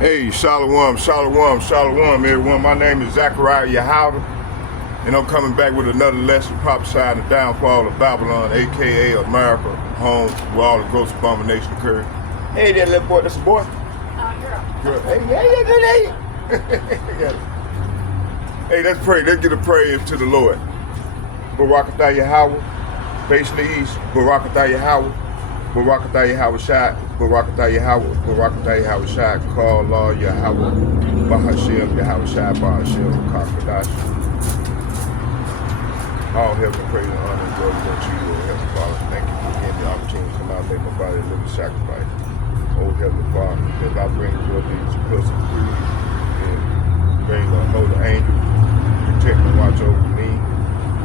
Hey, Shalom, Shalom, Shalom, everyone. My name is Zachariah Yahweh, and I'm coming back with another lesson prophesying the downfall of Babylon, aka America, home where all the gross abomination occurred. Hey there, little boy. That's a boy. Girl. Hey, hey, let's pray. Let's get a prayer to the Lord. Barakatah Yahweh, face the east. Barakatah Yahweh. Barakatah Yahweh Shai, Barakatah Yahweh, Barakatah Yahweh Shai, call Law Yahweh, Bahashem Yahweh Shai, Bahashem Kakadash. All heaven praise and honor and glory go to you, O Heavenly Father. Thank you for giving the opportunity to come out and make my body a living sacrifice. O Heavenly Father, as I bring forth these pills of food and bring a holy angel, protect and watch over me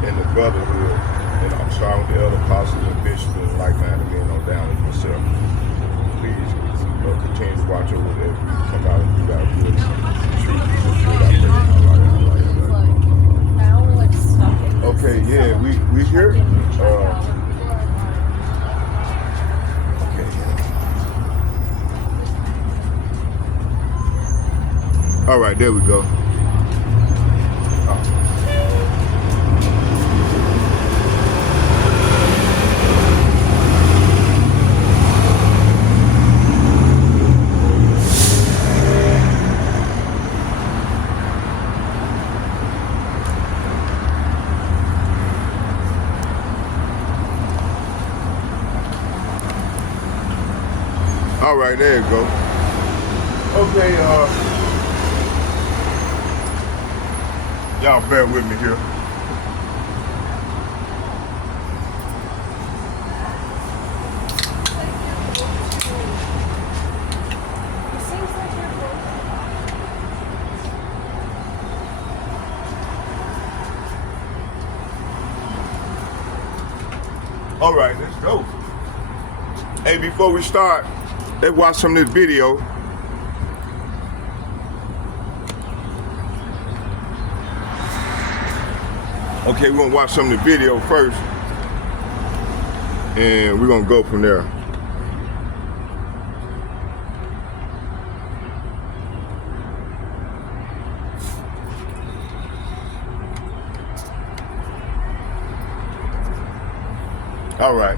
and the brotherhood. And I'm starting with the elder apostles and bishops and like-minded men on down with myself. Please continue to watch over as we come out and do our good. Okay, yeah, we here. Okay, yeah. All right, there we go. All right, there you go. Okay, y'all bear with me here. All right, let's go. Hey, before we start, let's watch some of this video. Okay, we're gonna watch some of the video first, and we're gonna go from there. All right.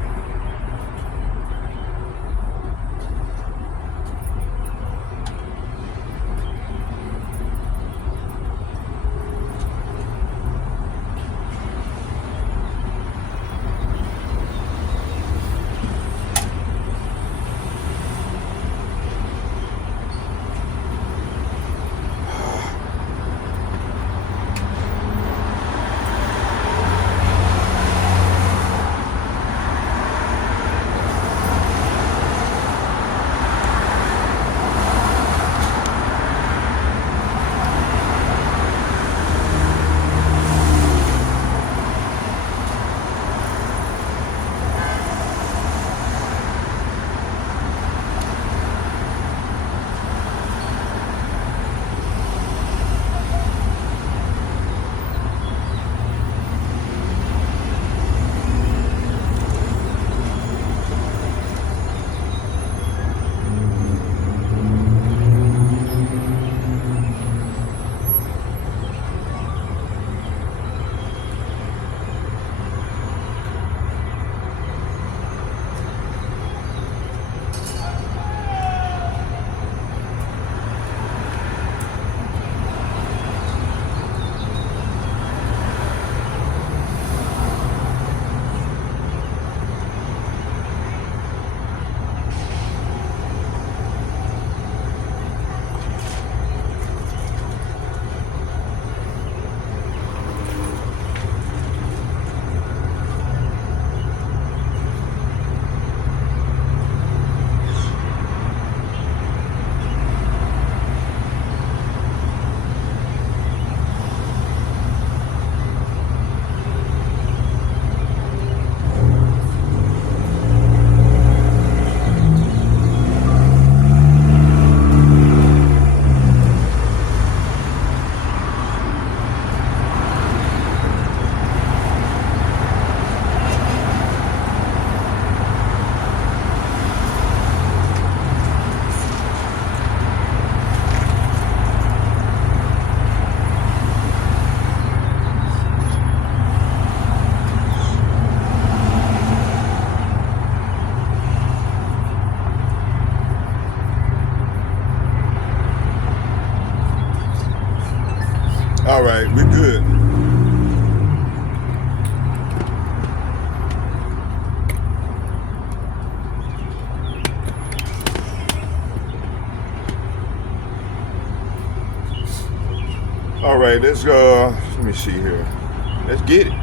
All right, we good. All right, let's go. Let me see here. Let's get it.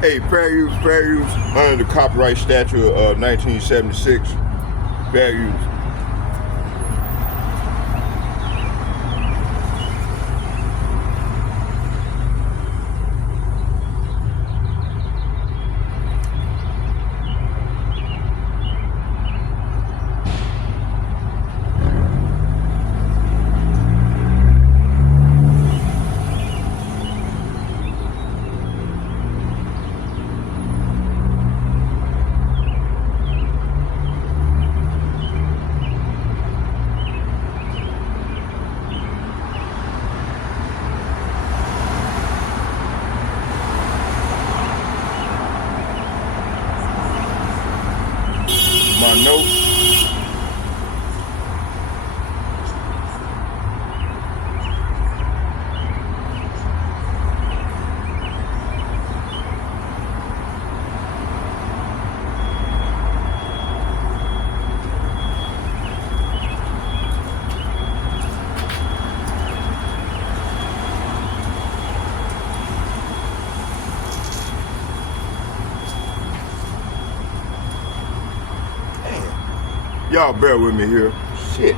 Hey, fair use under the copyright statute of 1976. Fair use. My notes. Y'all bear with me here. Shit.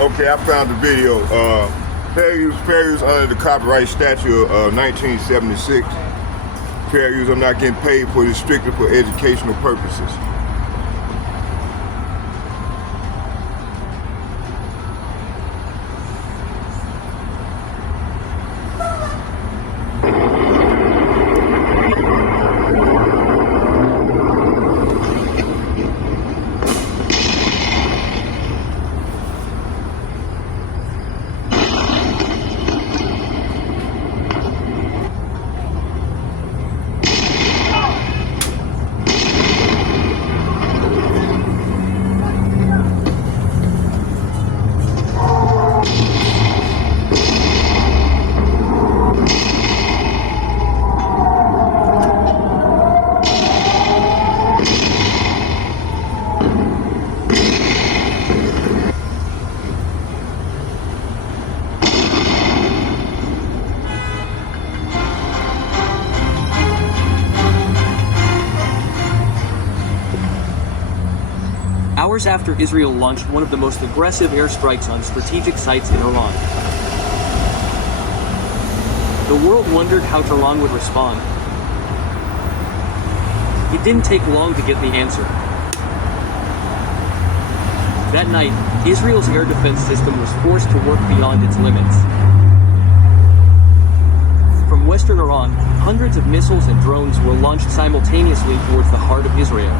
Okay, I found the video. Fair use under the copyright statute of 1976. Fair use, I'm not getting paid for this, strictly for educational purposes. Hours after Israel launched one of the most aggressive airstrikes on strategic sites in Iran. The world wondered how Tehran would respond. It didn't take long to get the answer. That night, Israel's air defense system was forced to work beyond its limits. From western Iran, hundreds of missiles and drones were launched simultaneously towards the heart of Israel.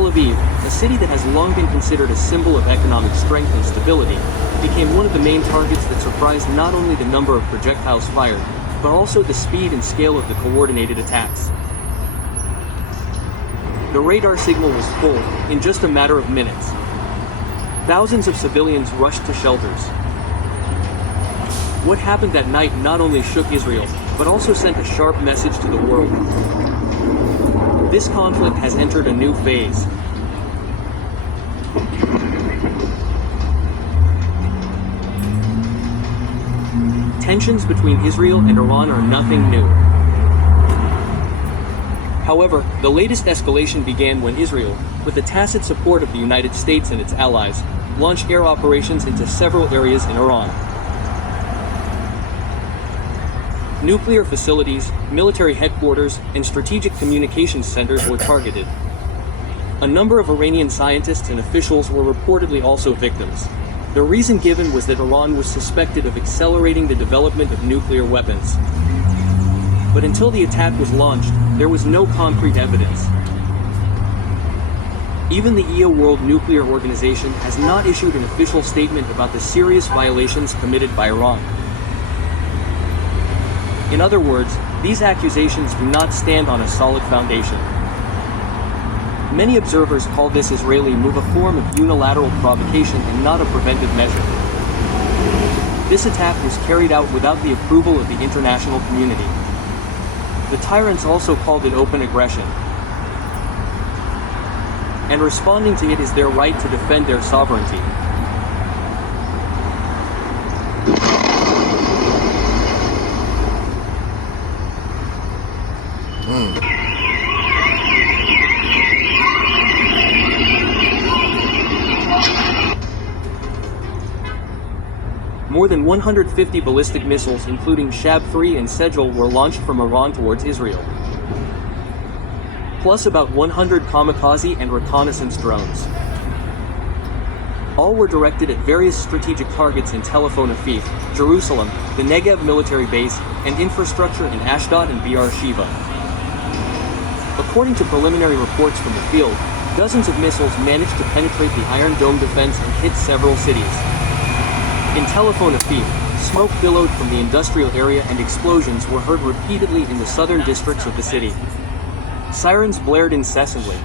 Tel Aviv, a city that has long been considered a symbol of economic strength and stability, became one of the main targets that surprised not only the number of projectiles fired, but also the speed and scale of the coordinated attacks. The radar signal was full in just a matter of minutes. Thousands of civilians rushed to shelters. What happened that night not only shook Israel, but also sent a sharp message to the world. This conflict has entered a new phase. Tensions between Israel and Iran are nothing new. However, the latest escalation began when Israel, with the tacit support of the United States and its allies, launched air operations into several areas in Iran. Nuclear facilities, military headquarters, and strategic communications centers were targeted. A number of Iranian scientists and officials were reportedly also victims. The reason given was that Iran was suspected of accelerating the development of nuclear weapons. But until the attack was launched, there was no concrete evidence. Even the EO World Nuclear Organization has not issued an official statement about the serious violations committed by Iran. In other words, these accusations do not stand on a solid foundation. Many observers call this Israeli move a form of unilateral provocation and not a preventive measure. This attack was carried out without the approval of the international community. The tyrants also called it open aggression. And responding to it is their right to defend their sovereignty. More than 150 ballistic missiles, including Shab-3 and Sejal, were launched from Iran towards Israel. Plus about 100 kamikaze and reconnaissance drones. All were directed at various strategic targets in Tel Aviv, Jerusalem, the Negev military base, and infrastructure in Ashdod and Be'er-Sheva. According to preliminary reports from the field, dozens of missiles managed to penetrate the Iron Dome defense and hit several cities. In Tel Aviv, smoke billowed from the industrial area and explosions were heard repeatedly in the southern districts of the city. Sirens blared incessantly.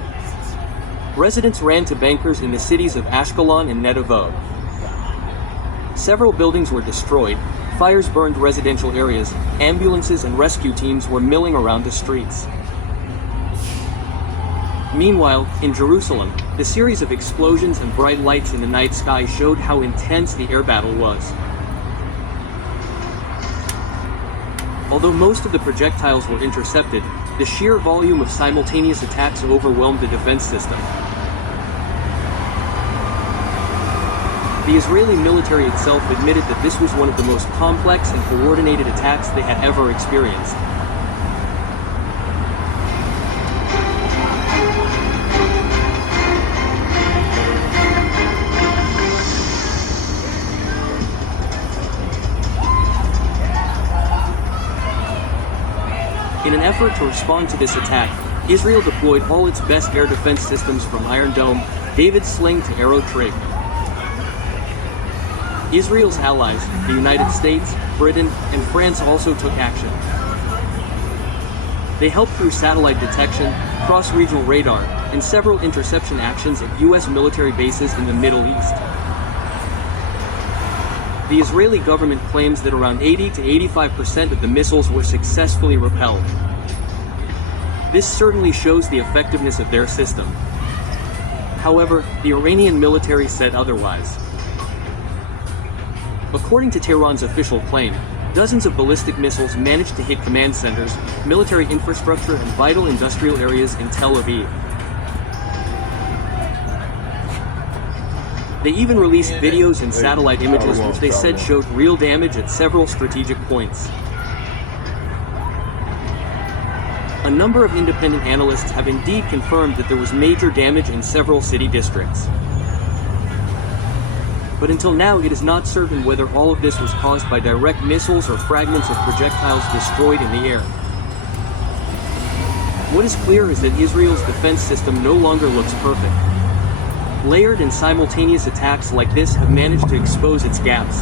Residents ran to bunkers in the cities of Ashkelon and Netivot. Several buildings were destroyed, fires burned residential areas, ambulances and rescue teams were milling around the streets. Meanwhile, in Jerusalem, the series of explosions and bright lights in the night sky showed how intense the air battle was. Although most of the projectiles were intercepted, the sheer volume of simultaneous attacks overwhelmed the defense system. The Israeli military itself admitted that this was one of the most complex and coordinated attacks they had ever experienced. In an effort to respond to this attack, Israel deployed all its best air defense systems from Iron Dome, David Sling to Arrow Trig. Israel's allies, the United States, Britain, and France also took action. They helped through satellite detection, cross-regional radar, and several interception actions at U.S. military bases in the Middle East. The Israeli government claims that around 80 to 85% of the missiles were successfully repelled. This certainly shows the effectiveness of their system. However, the Iranian military said otherwise. According to Tehran's official claim, dozens of ballistic missiles managed to hit command centers, military infrastructure, and vital industrial areas in Tel Aviv. They even released videos and satellite images which they said showed real damage at several strategic points. A number of independent analysts have indeed confirmed that there was major damage in several city districts. But until now it is not certain whether all of this was caused by direct missiles or fragments of projectiles destroyed in the air. What is clear is that Israel's defense system no longer looks perfect. Layered and simultaneous attacks like this have managed to expose its gaps.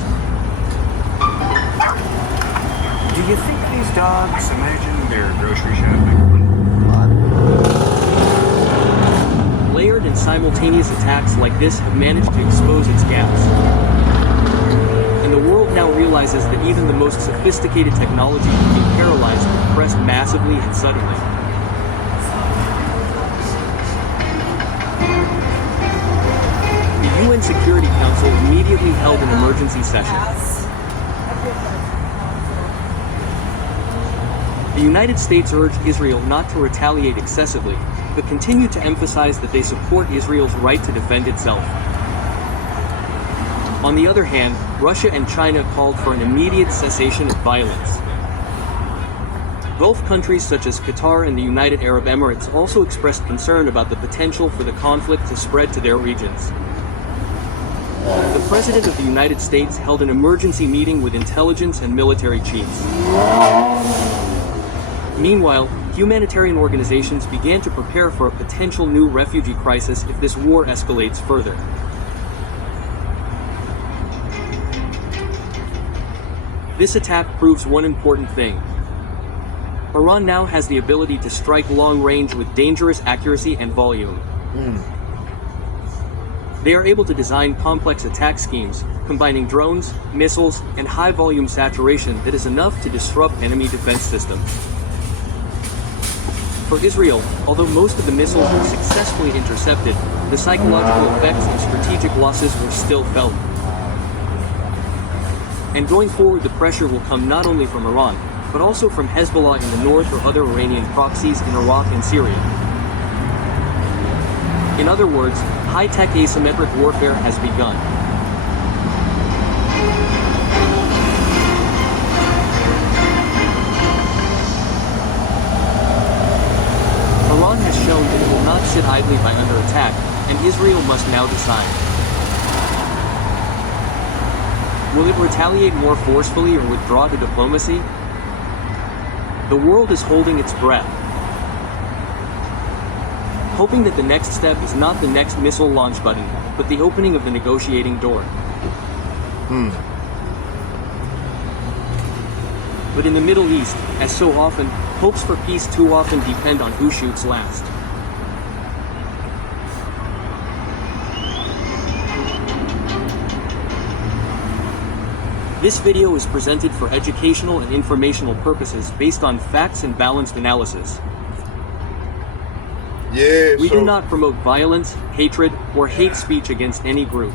Do you think these dogs imagine their grocery shopping? Layered and simultaneous attacks like this have managed to expose its gaps. And the world now realizes that even the most sophisticated technology can be paralyzed and compressed massively and suddenly. The UN Security Council immediately held an emergency session. The United States urged Israel not to retaliate excessively, but continued to emphasize that they support Israel's right to defend itself. On the other hand, Russia and China called for an immediate cessation of violence. Gulf countries such as Qatar and the United Arab Emirates also expressed concern about the potential for the conflict to spread to their regions. The President of the United States held an emergency meeting with intelligence and military chiefs. Meanwhile, humanitarian organizations began to prepare for a potential new refugee crisis if this war escalates further. This attack proves one important thing. Iran now has the ability to strike long range with dangerous accuracy and volume. They are able to design complex attack schemes, combining drones, missiles, and high-volume saturation that is enough to disrupt enemy defense systems. For Israel, although most of the missiles were successfully intercepted, the psychological effects and strategic losses were still felt. And going forward, the pressure will come not only from Iran, but also from Hezbollah in the north or other Iranian proxies in Iraq and Syria. In other words, high-tech asymmetric warfare has begun. Iran has shown that it will not sit idly by under attack, and Israel must now decide. Will it retaliate more forcefully or withdraw to diplomacy? The world is holding its breath, hoping that the next step is not the next missile launch button, but the opening of the negotiating door. But in the Middle East, as so often, hopes for peace too often depend on who shoots last. This video is presented for educational and informational purposes based on facts and balanced analysis. We do not promote violence, hatred, or hate speech against any group.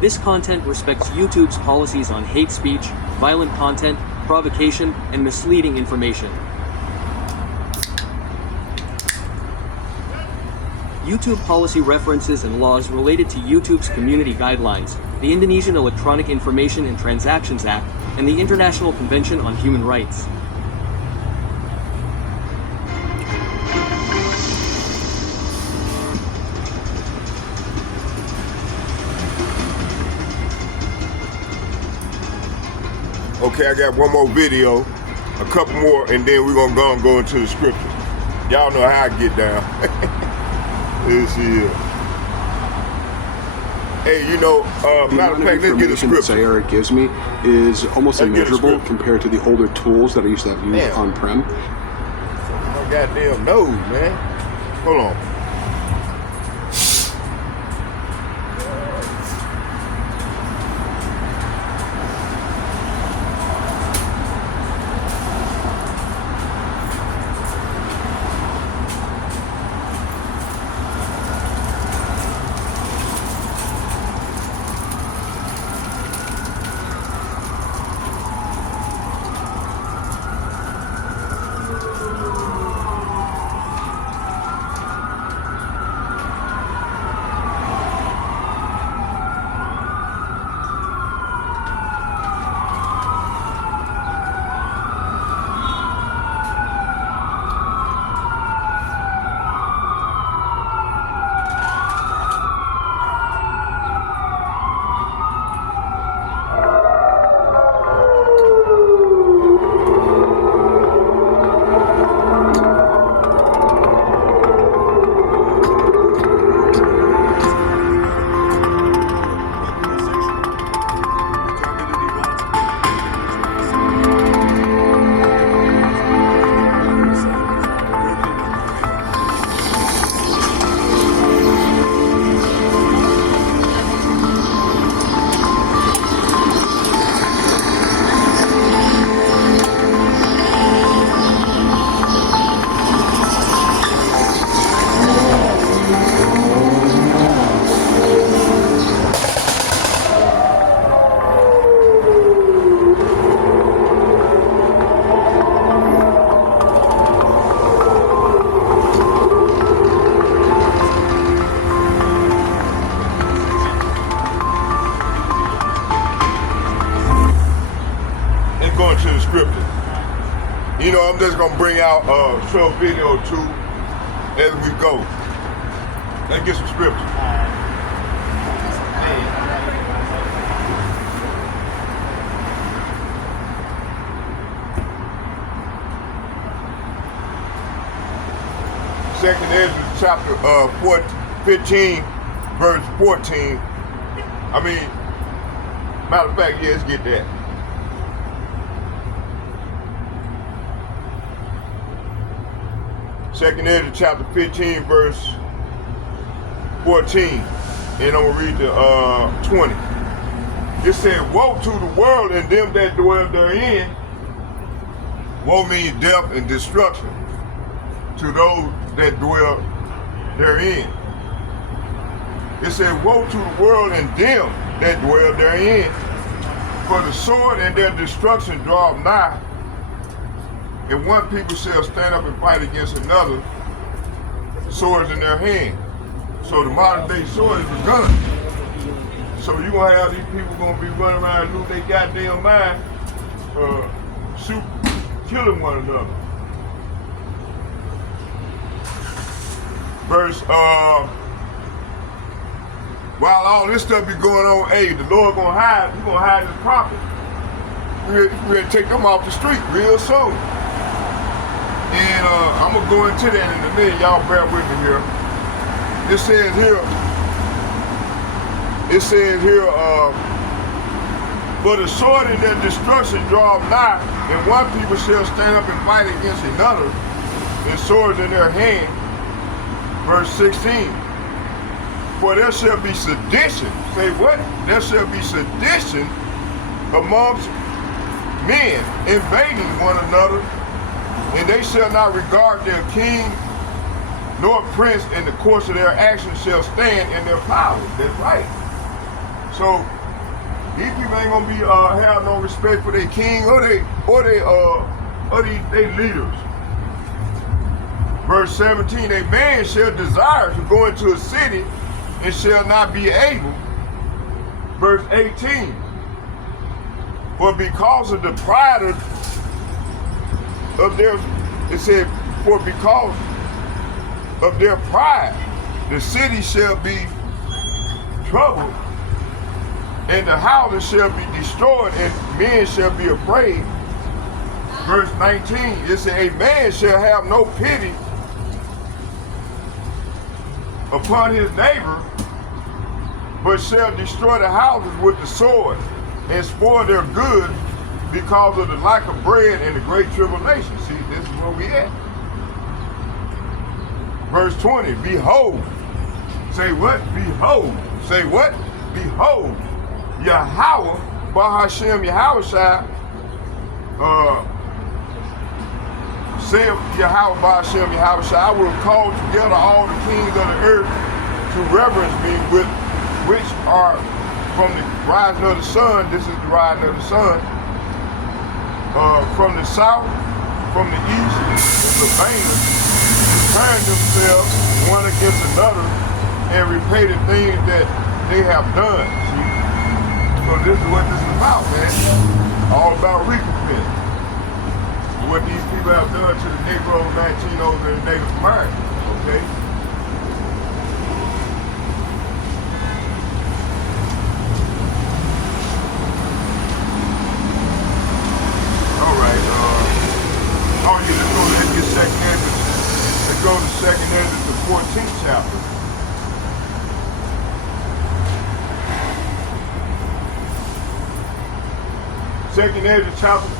This content respects YouTube's policies on hate speech, violent content, provocation, and misleading information. YouTube policy references and laws related to YouTube's community guidelines, the Indonesian Electronic Information and Transactions Act, and the International Convention on Human Rights. Okay, I got one more video, a couple more, and then we're gonna go into the scripture. Y'all know how I get down. This here. Hey, you know, matter of fact, let's get a scripture. Sayara gives me is almost immeasurable compared to the older tools that I used to have used on-prem. My goddamn nose, man. Hold on. going to the scripture. You know, I'm just gonna bring out a short video or two as we go. Let's get some scripture. Second Ezra chapter 15, verse 14. I mean, matter of fact, yeah, let's get that. Second Ezra chapter 15, verse 14. And I'm gonna read the 20. It said, woe to the world and them that dwell therein. Woe means death and destruction to those that dwell therein. It said, woe to the world and them that dwell therein, for the sword and their destruction draw nigh, and one people shall stand up and fight against another, swords in their hand. So the modern day sword is a gun. So you gonna have these people gonna be running around and lose their goddamn mind, shoot, killing one another. Verse, while all this stuff be going on, hey, the Lord gonna hide, He gonna hide His prophet. We're gonna take them off the street real soon. And I'm gonna go into that in a minute. Y'all bear with me here. It says here, for the sword and their destruction draw nigh, and one people shall stand up and fight against another, and swords in their hand. Verse 16, for there shall be sedition. Say what? There shall be sedition amongst men, invading one another, and they shall not regard their king nor prince, and the course of their actions shall stand in their power. That's right. So these people ain't gonna be have no respect for their king or they leaders. Verse 17, a man shall desire to go into a city and shall not be able. Verse 18, for because of the pride of their, it said, for because of their pride, the city shall be troubled, and the houses shall be destroyed, and men shall be afraid. Verse 19, it said, a man shall have no pity upon his neighbor, but shall destroy the houses with the sword, and spoil their goods because of the lack of bread and the great tribulation. See, this is where we at. Verse 20, behold. Say what? Behold. Say what? Behold. Yahweh, Bahashem Yahushua, saith Yahweh Bahashem Yahushua, I will call together all the kings of the earth to reverence me, with which are from the rising of the sun. This is the rising of the sun. From the south, from the east, and the banners, turn themselves one against another and repay the things that they have done. See? So this is what this is about, man. All about recompense. What these people have done to the Negroes, Latinos, and Native Americans, okay? Let's go to Second Ezra, the 14th chapter. Second Ezra chapter.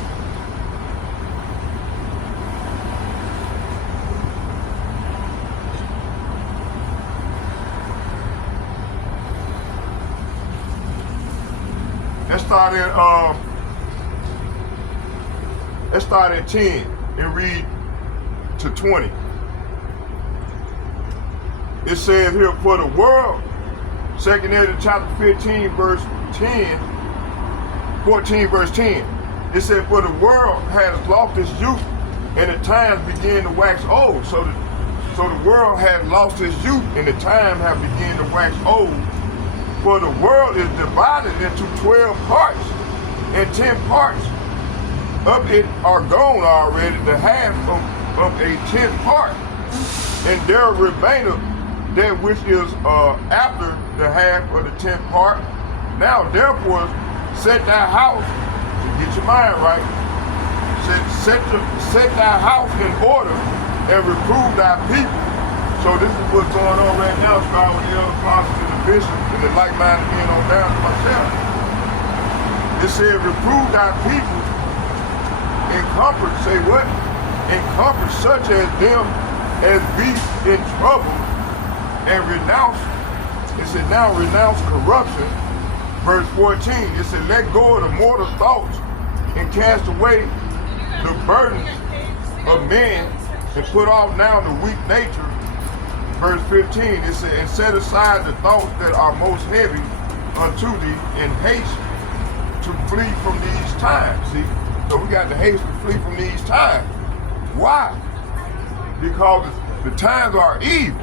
Let's start at 10 and read to 20. It says here, for the world, Second Ezra chapter 15, verse 10, 14, verse 10. It said, for the world has lost its youth, and the times begin to wax old. So the world has lost its youth, and the time have begun to wax old. For the world is divided into 12 parts, and 10 parts of it are gone already, the half of a 10th part, and there remaineth that which is after the half of the 10th part. Now therefore set thy house, to get your mind right, set thy house in order and reprove thy people. So this is what's going on right now, starting with the other apostles and the bishops and the like-minded men on down to myself. It said, reprove thy people and comfort, say what? And comfort such as them as be in trouble, and renounce, it said now renounce corruption. Verse 14, it said let go of the mortal thoughts and cast away the burdens of men and put off now the weak nature. Verse 15, it said, and set aside the thoughts that are most heavy unto thee, and haste to flee from these times. See, so we got to haste to flee from these times. Why? Because the times are evil.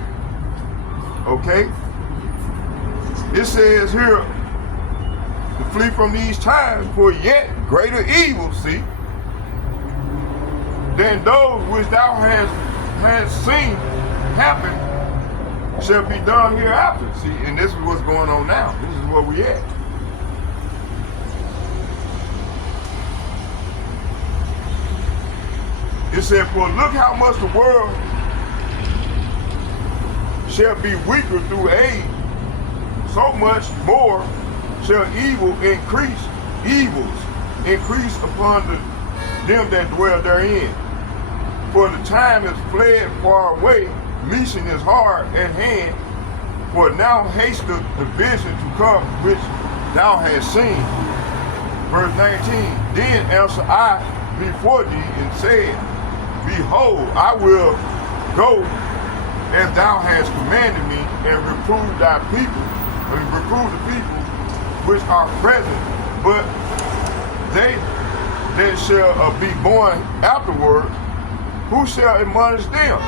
Okay? It says here, to flee from these times, for yet greater evil, see, than those which thou hast seen happen shall be done hereafter. See, and this is what's going on now. This is where we at. It said, for look how much the world shall be weaker through age, so much more shall evils increase upon them that dwell therein. For the time is fled far away, leasing is hard at hand, for now hasteth the vision to come which thou hast seen. Verse 19, then answer I before thee and said, behold, I will go as thou hast commanded me, and reprove thy people, and reprove the people which are present, but they that shall be born afterward, who shall admonish them?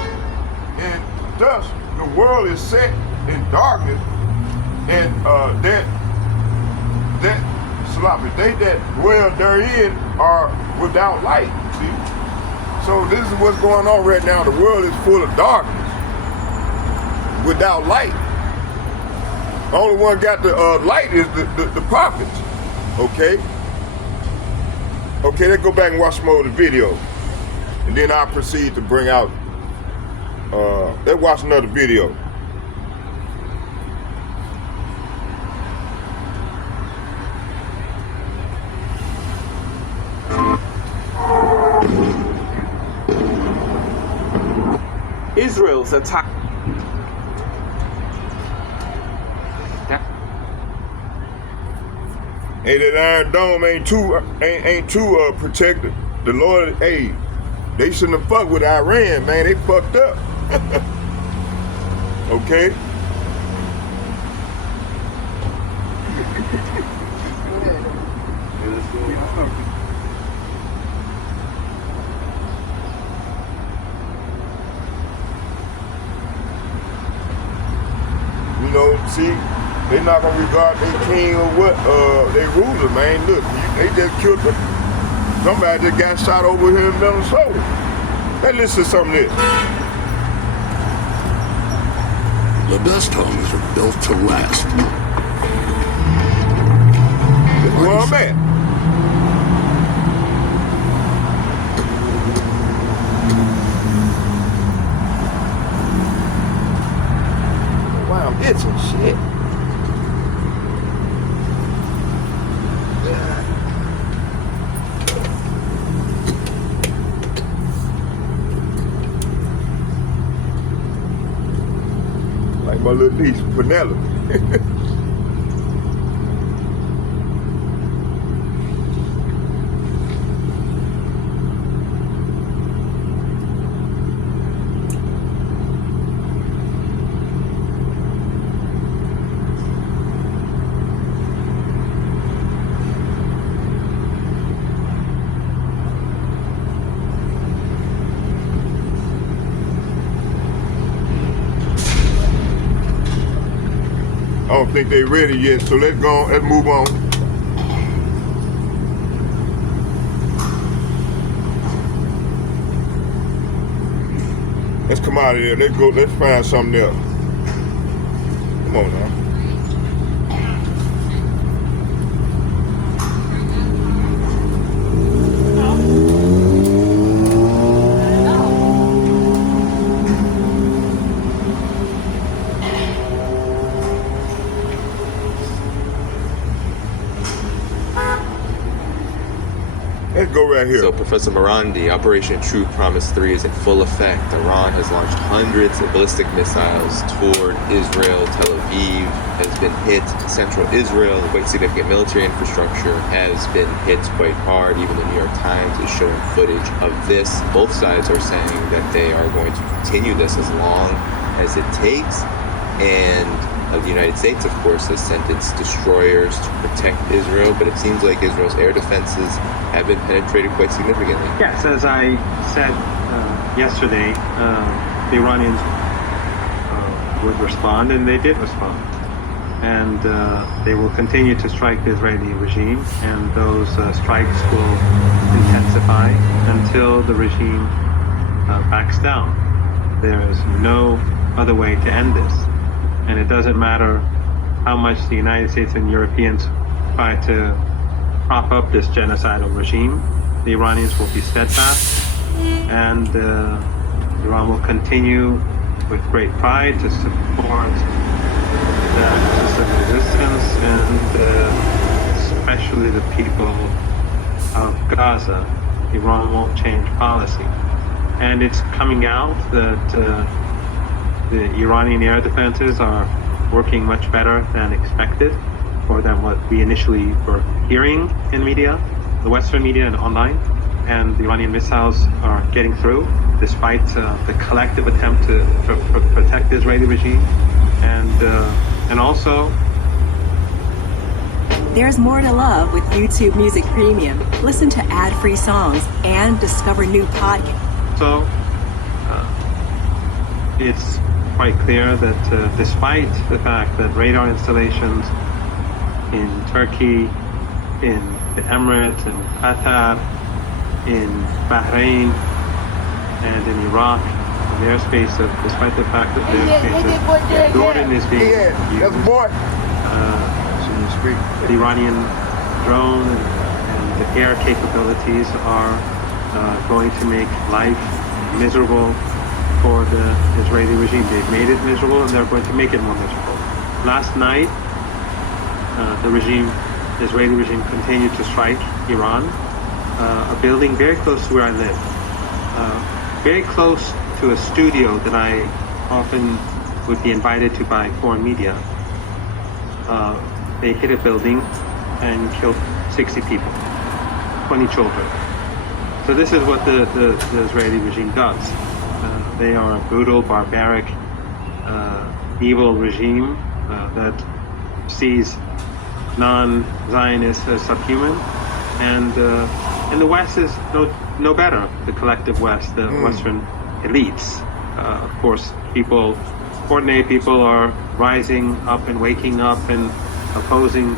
And thus the world is set in darkness, and they that dwell therein are without light. See? So this is what's going on right now. The world is full of darkness, without light. The only one got the light is the prophets. Okay? Okay, let's go back and watch some more of the video. And then I'll proceed to bring out, let's watch another video. Israel's attack. Hey, that Iron Dome ain't too protected. The Lord, hey, they shouldn't have fucked with Iran, man. They fucked up. Okay? You know, see, they not gonna regard their king or what, their ruler, man. Look, they just killed them. Somebody just got shot over here in Minnesota. Let's listen to some of this. The best homes are built to last. This is where I'm at. Wow, I'm itching shit. Like my little niece, Penelope. I don't think they ready yet, so let's move on. Let's come out of here. Let's go. Let's find something else. Come on now. Let's go right here. So, Professor Morandi, Operation True Promise 3 is in full effect. Iran has launched hundreds of ballistic missiles toward Israel. Tel Aviv has been hit. Central Israel, quite significant military infrastructure, has been hit quite hard. Even the New York Times is showing footage of this. Both sides are saying that they are going to continue this as long as it takes. And the United States, of course, has sent its destroyers to protect Israel, but it seems like Israel's air defenses have been penetrated quite significantly. Yes, as I said yesterday, the Iranians would respond, and they did respond. And they will continue to strike the Israeli regime, and those strikes will intensify until the regime backs down. There is no other way to end this. And it doesn't matter how much the United States and Europeans try to prop up this genocidal regime. The Iranians will be steadfast, and Iran will continue with great pride to support the axis of resistance and especially the people of Gaza. Iran won't change policy. And it's coming out that the Iranian air defenses are working much better than expected, or than what we initially were hearing in media, the Western media and online. And the Iranian missiles are getting through, despite the collective attempt to protect the Israeli regime. And also, there's more to love with YouTube Music Premium. Listen to ad-free songs and discover new podcasts. So, it's quite clear that despite the fact that radar installations in Turkey, in the Emirates, in Qatar, in Bahrain, and in Iraq, the airspace of, despite the fact that the airspace of Jordan is being used, the Iranian drone and the air capabilities are going to make life miserable for the Israeli regime. They've made it miserable, and they're going to make it more miserable. Last night, the Israeli regime continued to strike Iran, a building very close to where I live, very close to a studio that I often would be invited to by foreign media. They hit a building and killed 60 people, 20 children. So this is what the Israeli regime does. They are a brutal, barbaric, evil regime that sees non-Zionists as subhuman, and the West is no better. The collective West, the Western elites. Of course, ordinary people are rising up and waking up and opposing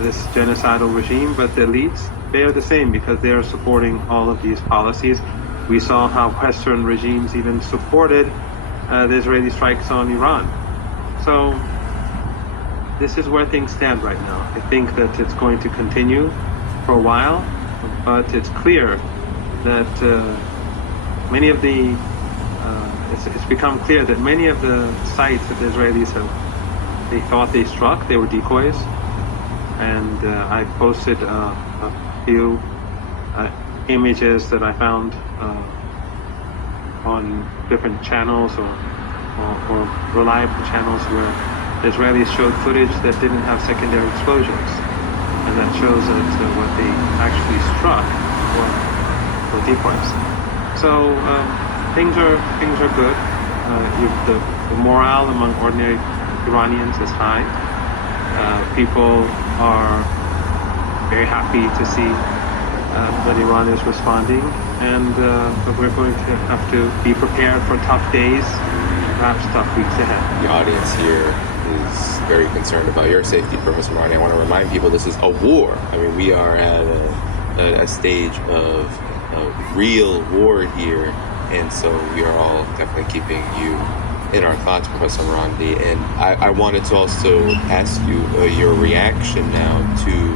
this genocidal regime, but the elites, they are the same because they are supporting all of these policies. We saw how Western regimes even supported the Israeli strikes on Iran. So this is where things stand right now. I think that it's going to continue for a while, but it's clear that many of the it's become clear that many of the sites that the Israelis they thought they struck, they were decoys. And I posted a few images that I found on different channels or reliable channels where the Israelis showed footage that didn't have secondary explosions, and that shows that what they actually struck were decoys. So things are good. The morale among ordinary Iranians is high. People are very happy to see that Iran is responding, and but we're going to have to be prepared for tough days, perhaps tough weeks ahead. The audience here is very concerned about your safety, Professor Marnie. I want to remind people this is a war. I mean, we are at a stage of real war here And so we are all definitely keeping you in our thoughts, Professor Rondi. And I wanted to also ask you your reaction now to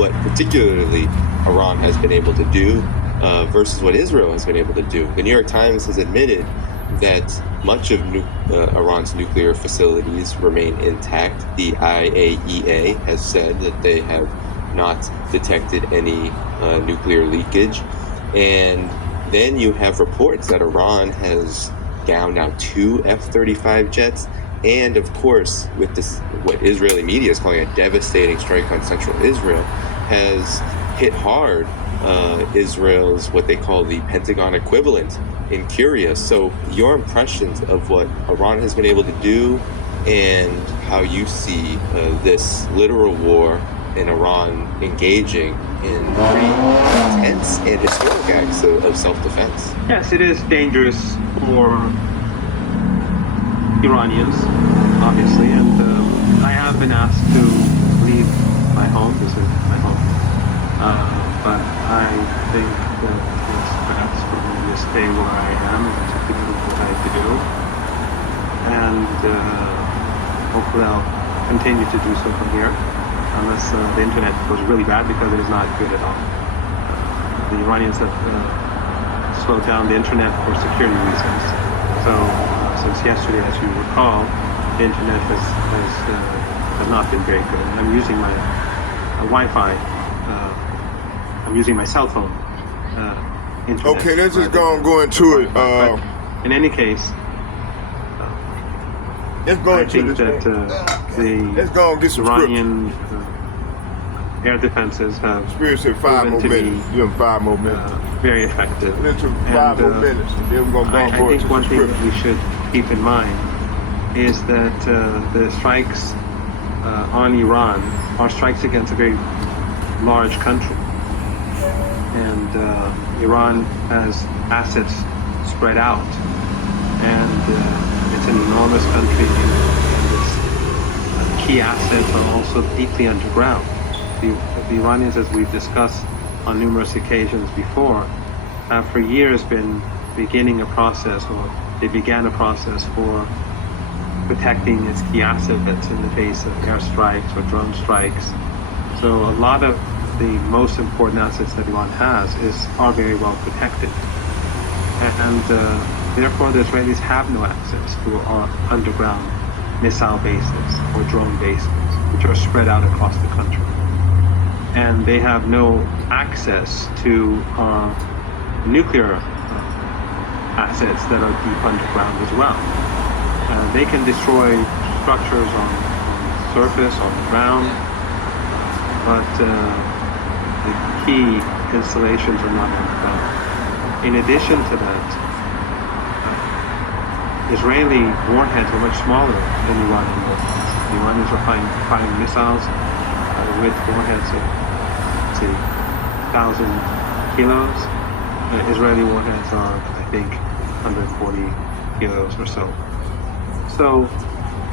what particularly Iran has been able to do versus what Israel has been able to do. The New York Times has admitted that much of Iran's nuclear facilities remain intact. The IAEA has said that they have not detected any nuclear leakage. And then you have reports that Iran has downed out 2 F-35 jets, and of course, with this, what Israeli media is calling a devastating strike on central Israel, has hit hard Israel's what they call the Pentagon equivalent in Syria. So your impressions of what Iran has been able to do and how you see this literal war in Iran engaging in pretty intense and historic acts of self-defense. Yes, it is dangerous for Iranians, obviously, and I have been asked to leave my home, visit my home, but I think that it's best for me to stay where I am and to do what I do, and hopefully I'll continue to do so from here, unless the internet goes really bad, because it is not good at all. The Iranians have slowed down the internet for security reasons. So since yesterday, as you recall, the internet has not been very good. I'm using my Wi-Fi. I'm using my cell phone internet. Okay, let's just go into it. But in any case, let's go I into think that let's go and get some Iranian air defenses have Spirit said 5 more minutes. Give them 5 more minutes. Very effective. Into 5 more minutes. And then we're going to go I think into one the thing script. that we should keep in mind is that the strikes on Iran are strikes against a very large country. And Iran has assets spread out. And it's an enormous country. And its key assets are also deeply underground. The Iranians, as we've discussed on numerous occasions before, have for years been beginning a process, or they began a process for protecting its key assets in the face of airstrikes or drone strikes. So a lot of the most important assets that Iran has are very well protected. And therefore the Israelis have no access to our underground missile bases or drone bases, which are spread out across the country. And they have no access to nuclear assets that are deep underground as well. They can destroy structures on the surface, on the ground, but the key installations are not underground. In addition to that, Israeli warheads are much smaller than Iranian warheads. The Iranians are firing missiles with warheads of, say, 1,000 kilos. Israeli warheads are, I think, 140 kilos or so. So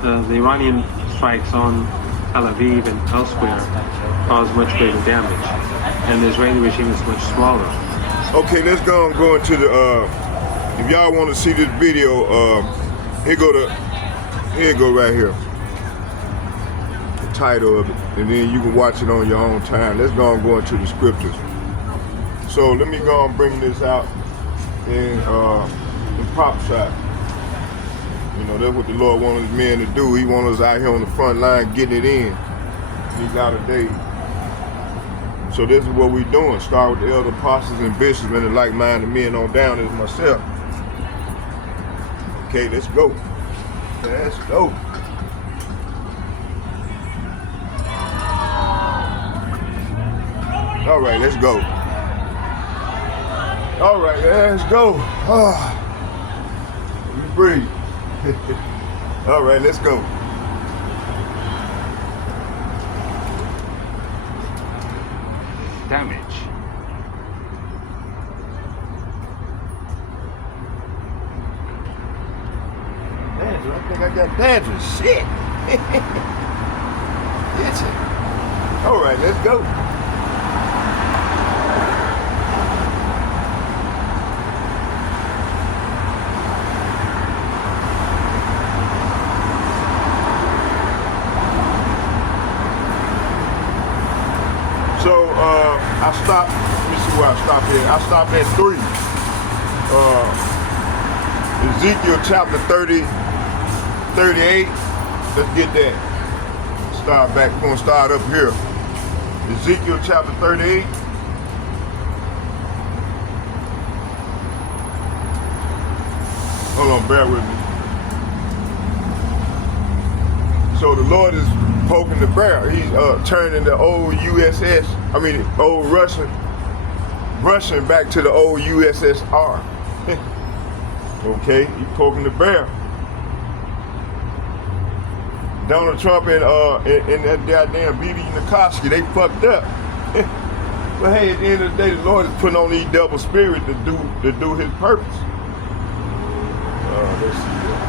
the Iranian strikes on Tel Aviv and elsewhere cause much greater damage, and the Israeli regime is much smaller. Okay, let's go into the, if y'all want to see this video, here go right here. The title of it, and then you can watch it on your own time. Let's go into the scriptures. So let me go and bring this out in pop shot. You know, that's what the Lord wanted his men to do. He wanted us out here on the front line getting it in. These latter days. So this is what we're doing. Start with the elder apostles and bishops and the like-minded men on down as myself. Okay, let's go. Let's go. All right, let's go. All right, let's go. Breathe. All right, let's go. Damage. Dandruff, I think I got dandruff. Shit. Itching. All right, let's go. where I stopped at. I stopped at 3. Ezekiel chapter 30, 38. Let's get that. Start back. We're going to start up here. Ezekiel chapter 38. Hold on, bear with me. So the Lord is poking the bear. He's turning the old old Russian back to the old USSR. Okay, he's poking the bear. Donald Trump and that goddamn BB Nikoski, they fucked up. But hey, at the end of the day, the Lord is putting on these double spirits to do His purpose. Let's see here.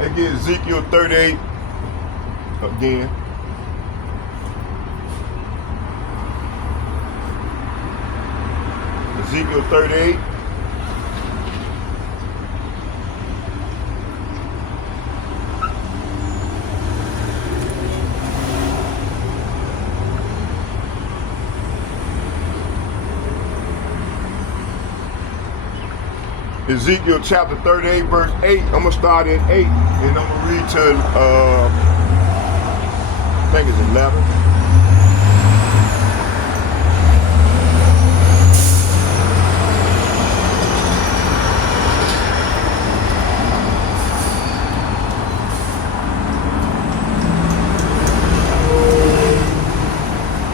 Let's get Ezekiel 38 again. Ezekiel 38. Ezekiel chapter 38, verse 8. I'm going to start at 8, and I'm going to read to, I think it's 11.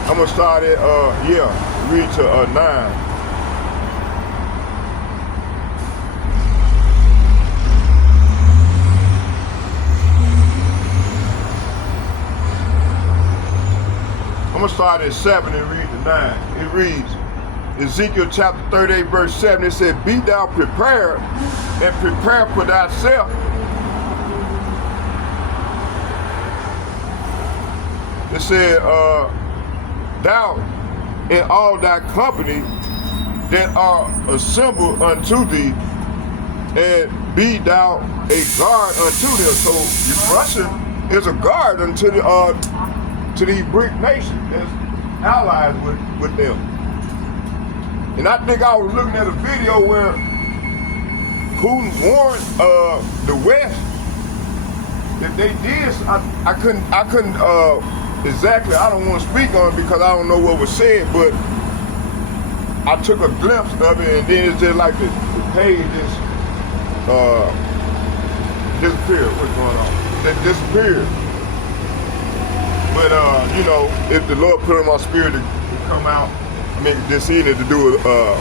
I'm going to start at, read to 9. I'm going to start at 7 and read to 9. It reads, Ezekiel chapter 38, verse 7, it said, Be thou prepared, and prepare for thyself. It said, thou and all thy company that are assembled unto thee, and be thou a guard unto them. So Russia is a guard unto the to these BRIC nations that's allies with them. And I think I was looking at a video where Putin warned the West if they did. I couldn't exactly. I don't want to speak on it because I don't know what was said, but I took a glimpse of it, and then it's just like the page just disappeared. What's going on? It disappeared. But if the Lord put in my spirit to come out, this evening to do a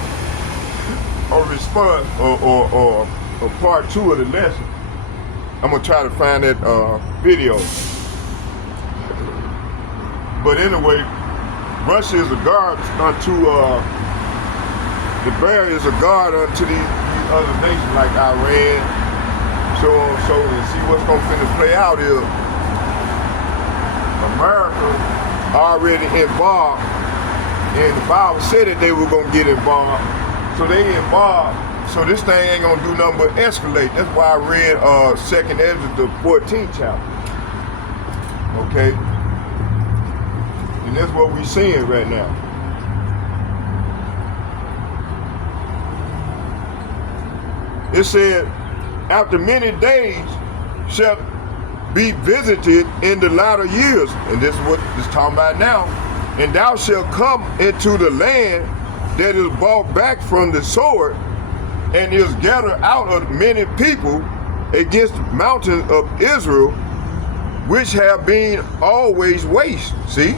response or a part 2 of the lesson, I'm gonna try to find that video. But anyway, Russia is a guard unto the bear is a guard unto these other nations like Iran, so on and so on. And see what's gonna finna play out is America already involved, and the Bible said that they were gonna get involved, so they involved. So this thing ain't gonna do nothing but escalate. That's why I read 2nd Ezra, the 14th chapter. Okay, and that's what we're seeing right now. It said, after many days shall be visited in the latter years, and this is what it's talking about now, and thou shalt come into the land that is bought back from the sword, and is gathered out of many people against the mountains of Israel, which have been always waste. See?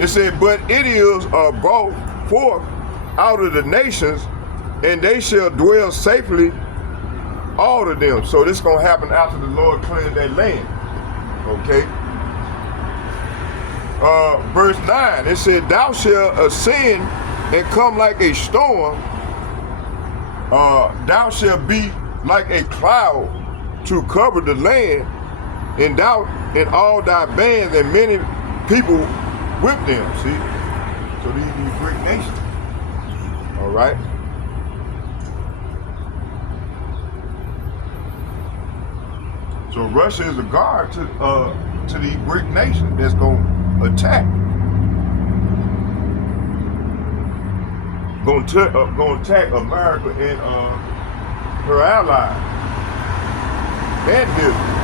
It said, but it is brought forth out of the nations, and they shall dwell safely, all of them. So this is going to happen after the Lord cleansed that land. Okay? Verse 9, it said, thou shalt ascend and come like a storm. Thou shalt be like a cloud to cover the land, and thou and all thy bands and many people with them. See? So these great nations. All right? So Russia is a guard to these Greek nations that's going to attack. gonna attack America and her allies and Israel.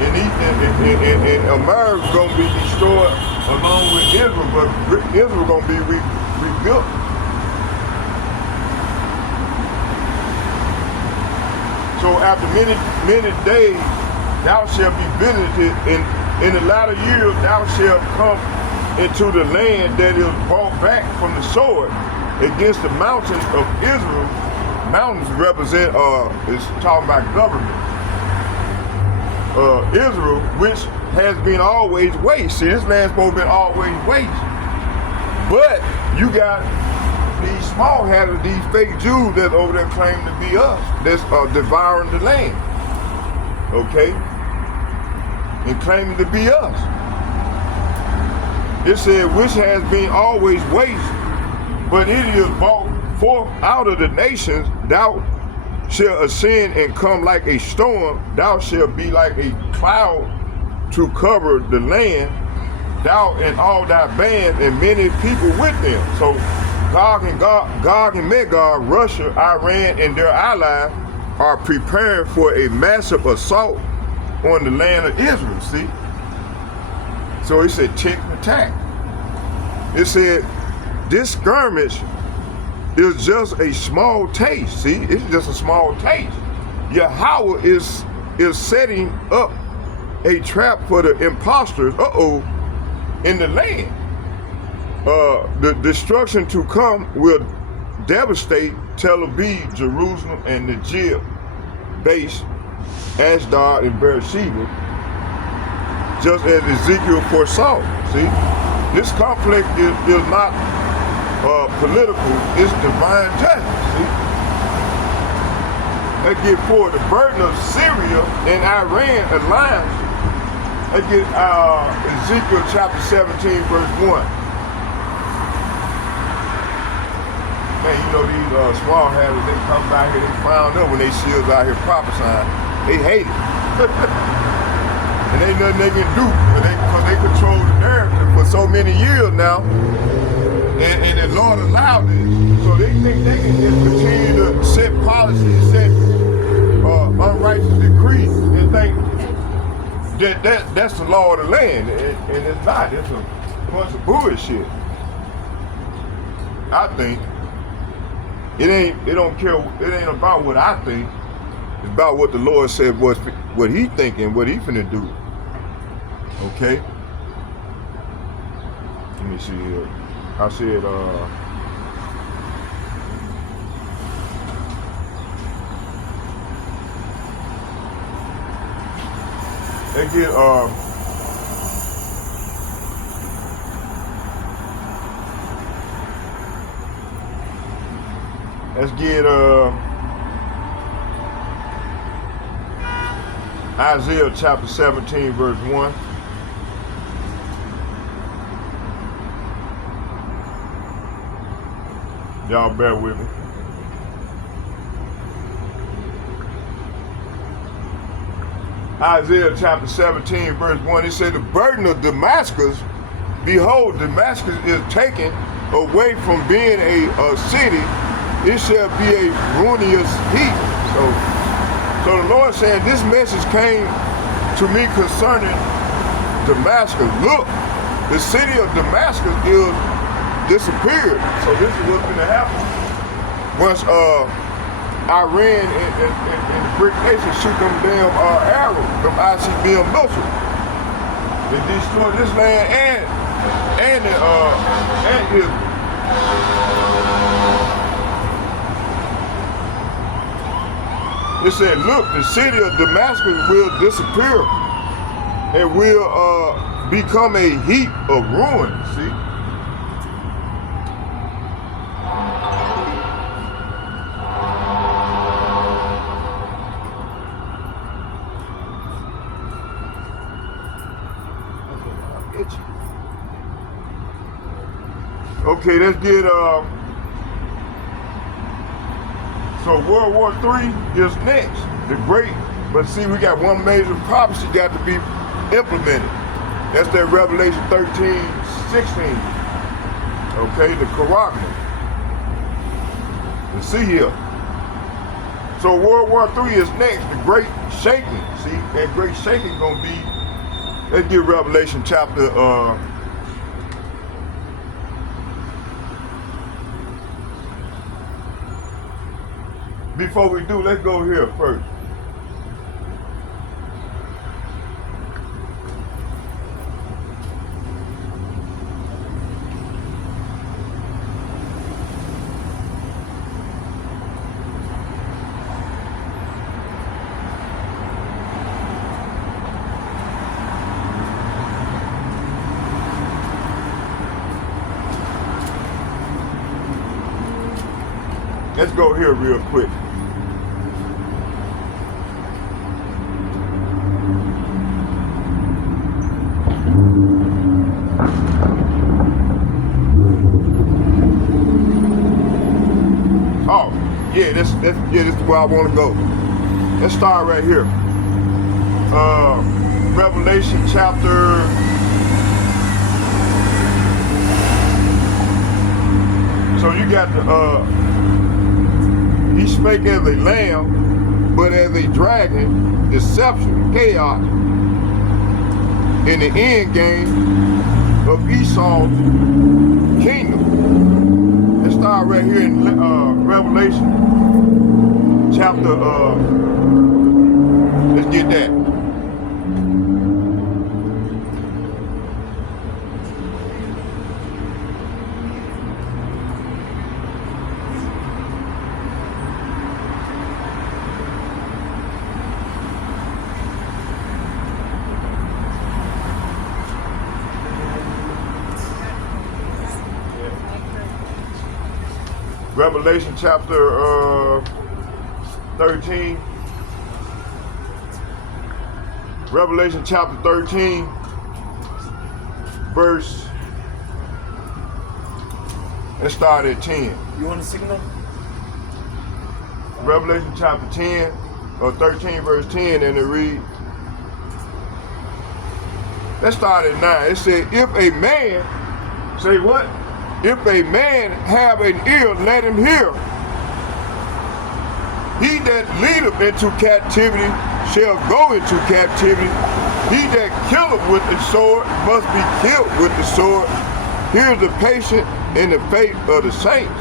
And America gonna be destroyed along with Israel, but Israel gonna be rebuilt. So after many days, thou shalt be visited, in the latter years thou shalt come into the land that is brought back from the sword against the mountains of Israel. Mountains represent, it's talking about government. Israel, which has been always waste. See, this land's supposed to be always waste. But you got these small-hatted, these fake Jews that's over there claiming to be us, that's devouring the land. Okay? And claiming to be us. It said, which has been always waste, but it is brought forth out of the nations. Thou shalt ascend and come like a storm. Thou shalt be like a cloud to cover the land. Thou and all thy bands and many people with them. So Gog and Magog, Russia, Iran, and their allies are preparing for a massive assault on the land of Israel, see? So it said tick and attack. It said this skirmish is just a small taste, see? It's just a small taste. Yahweh is setting up a trap for the impostors, in the land. The destruction to come will devastate Tel Aviv, Jerusalem, and the Jib base, Ashdod, and Beersheba, just as Ezekiel foresaw. See, this conflict is not political; it's divine justice. See, they get forward the burden of Syria and Iran alliance. They get Ezekiel chapter 17, verse 1. Man, you know these small habits, they come back here, they found up when they see us out here prophesying. They hate it. And ain't nothing they can do, because they control the narrative for so many years now. And the Lord allowed this. So they think they can just continue to set policies, set unrighteous decrees, and think that's the law of the land. And it's not. It's a bunch of bullshit. I think. It don't care, it ain't about what I think. It's about what the Lord said, what he thinking, what he finna do. Okay? Let me see here. I said, they get, let's get Isaiah chapter 17, verse 1. Y'all bear with me. Isaiah chapter 17, verse 1, it said, the burden of Damascus, behold, Damascus is taken away from being a city. It shall be a ruinous heap. So the Lord said, this message came to me concerning Damascus. Look, the city of Damascus is disappeared. So this is what's going to happen once Iran and the BRIC nations shoot them damn arrows, them ICBM missiles. They destroy this land and Israel. It said, look, the city of Damascus will disappear and will become a heap of ruin, see? Okay, let's get, so World War III is next, but see, we got one major prophecy got to be implemented. That's that Revelation 13:16. Okay, the Quran. And see here. So World War III is next, the Great Shaking. See, that Great Shaking gonna be, let's get Revelation chapter, before we do, let's go here first. Let's go here real quick. Oh, yeah, this is where I want to go. Let's start right here. Revelation chapter. So you got the he spake as a lamb, but as a dragon, deception, chaos, in the end game of Esau's kingdom. Let's start right here in Revelation chapter, let's get that. Revelation chapter 13. Revelation chapter 13, verse, let's start at 10. You want a signal? Revelation chapter 10, or 13, verse 10, and it reads, let's start at 9. It said, if a man, say what? If a man have an ear, let him hear. He that leadeth into captivity shall go into captivity. He that killeth with the sword must be killed with the sword. Here's the patience and the faith of the saints.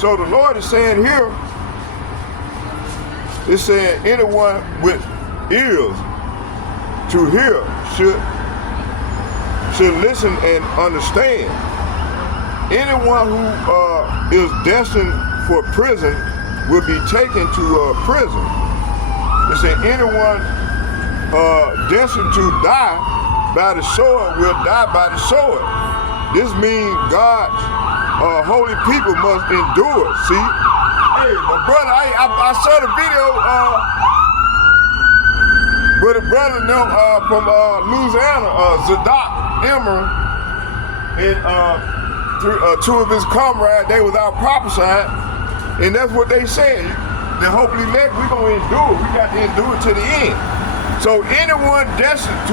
So the Lord is saying here, it's saying anyone with ears to hear should listen and understand. Anyone who is destined for prison will be taken to prison. It said anyone destined to die by the sword will die by the sword. This means God's holy people must endure. See? Hey, my brother, I saw the video with a brother from Louisiana, Zadok Emmer, and two of his comrades, they was out prophesying, and that's what they said. The hopefully elect, we're going to endure. We got to endure to the end. So anyone destined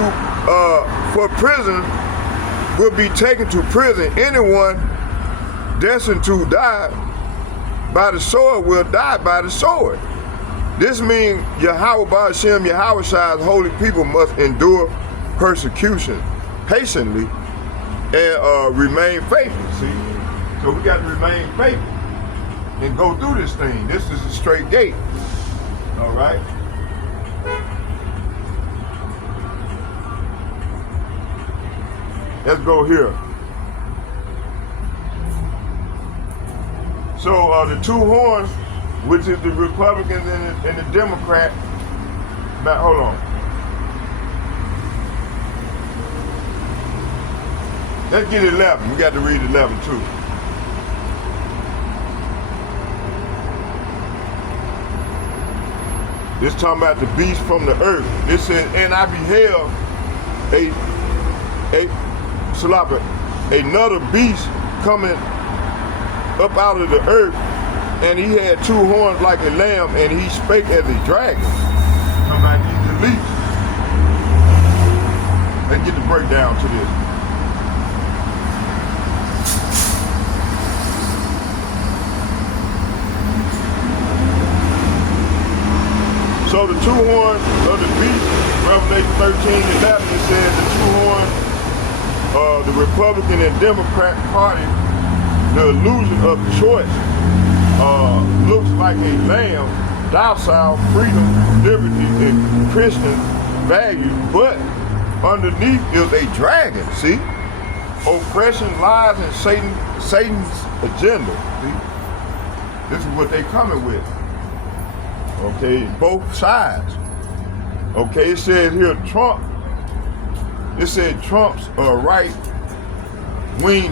for prison will be taken to prison. Anyone destined to die by the sword will die by the sword. This means Yahweh Ba'ashem, Yahweh Shai's holy people must endure persecution patiently and remain faithful, see? So we got to remain faithful and go through this thing. This is a straight gate, all right? Let's go here. So the two horns, which is the Republicans and the Democrat, now hold on. Let's get 11. We got to read 11 too. This talking about the beast from the earth. This says, and I beheld another beast coming up out of the earth, and he had two horns like a lamb, and he spake as a dragon. Come back, he's the least. Let's get the breakdown to this. So the two horns of the beast, Revelation 13:11, it says the two horns, the Republican and Democrat Party, the illusion of choice, looks like a lamb, docile, freedom, liberty, and Christian values, but underneath is a dragon, see? Oppression, lies, and Satan's agenda, see? This is what they coming with. Okay, both sides. Okay, it says here it said Trump's right-wing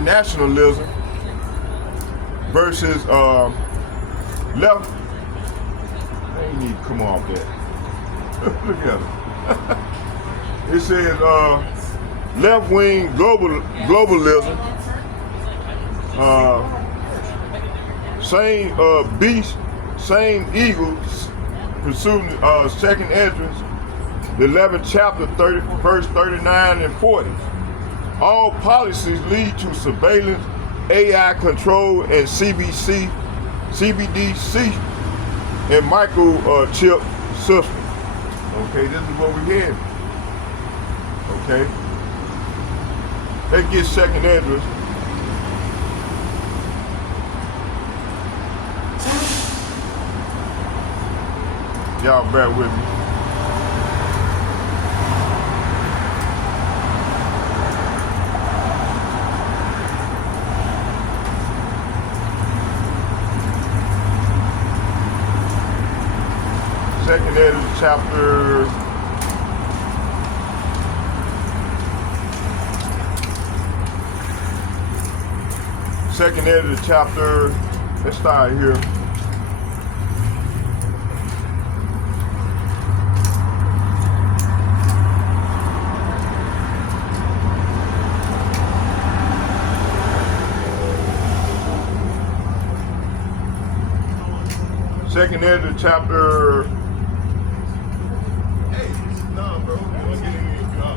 nationalism versus left. They need to come off that. Look at it. It says left-wing globalism, same beast, same eagles, pursuing second entrance, the 11th chapter, verse 39 and 40. All policies lead to surveillance, AI control, and CBDC and microchip system. Okay, this is what we had. Okay, let's get second address. Y'all bear with me. Second Ezra chapter 2nd Ezra chapter, let's start here. Second Ezra chapter. Hey, no, bro. We'll get in your job.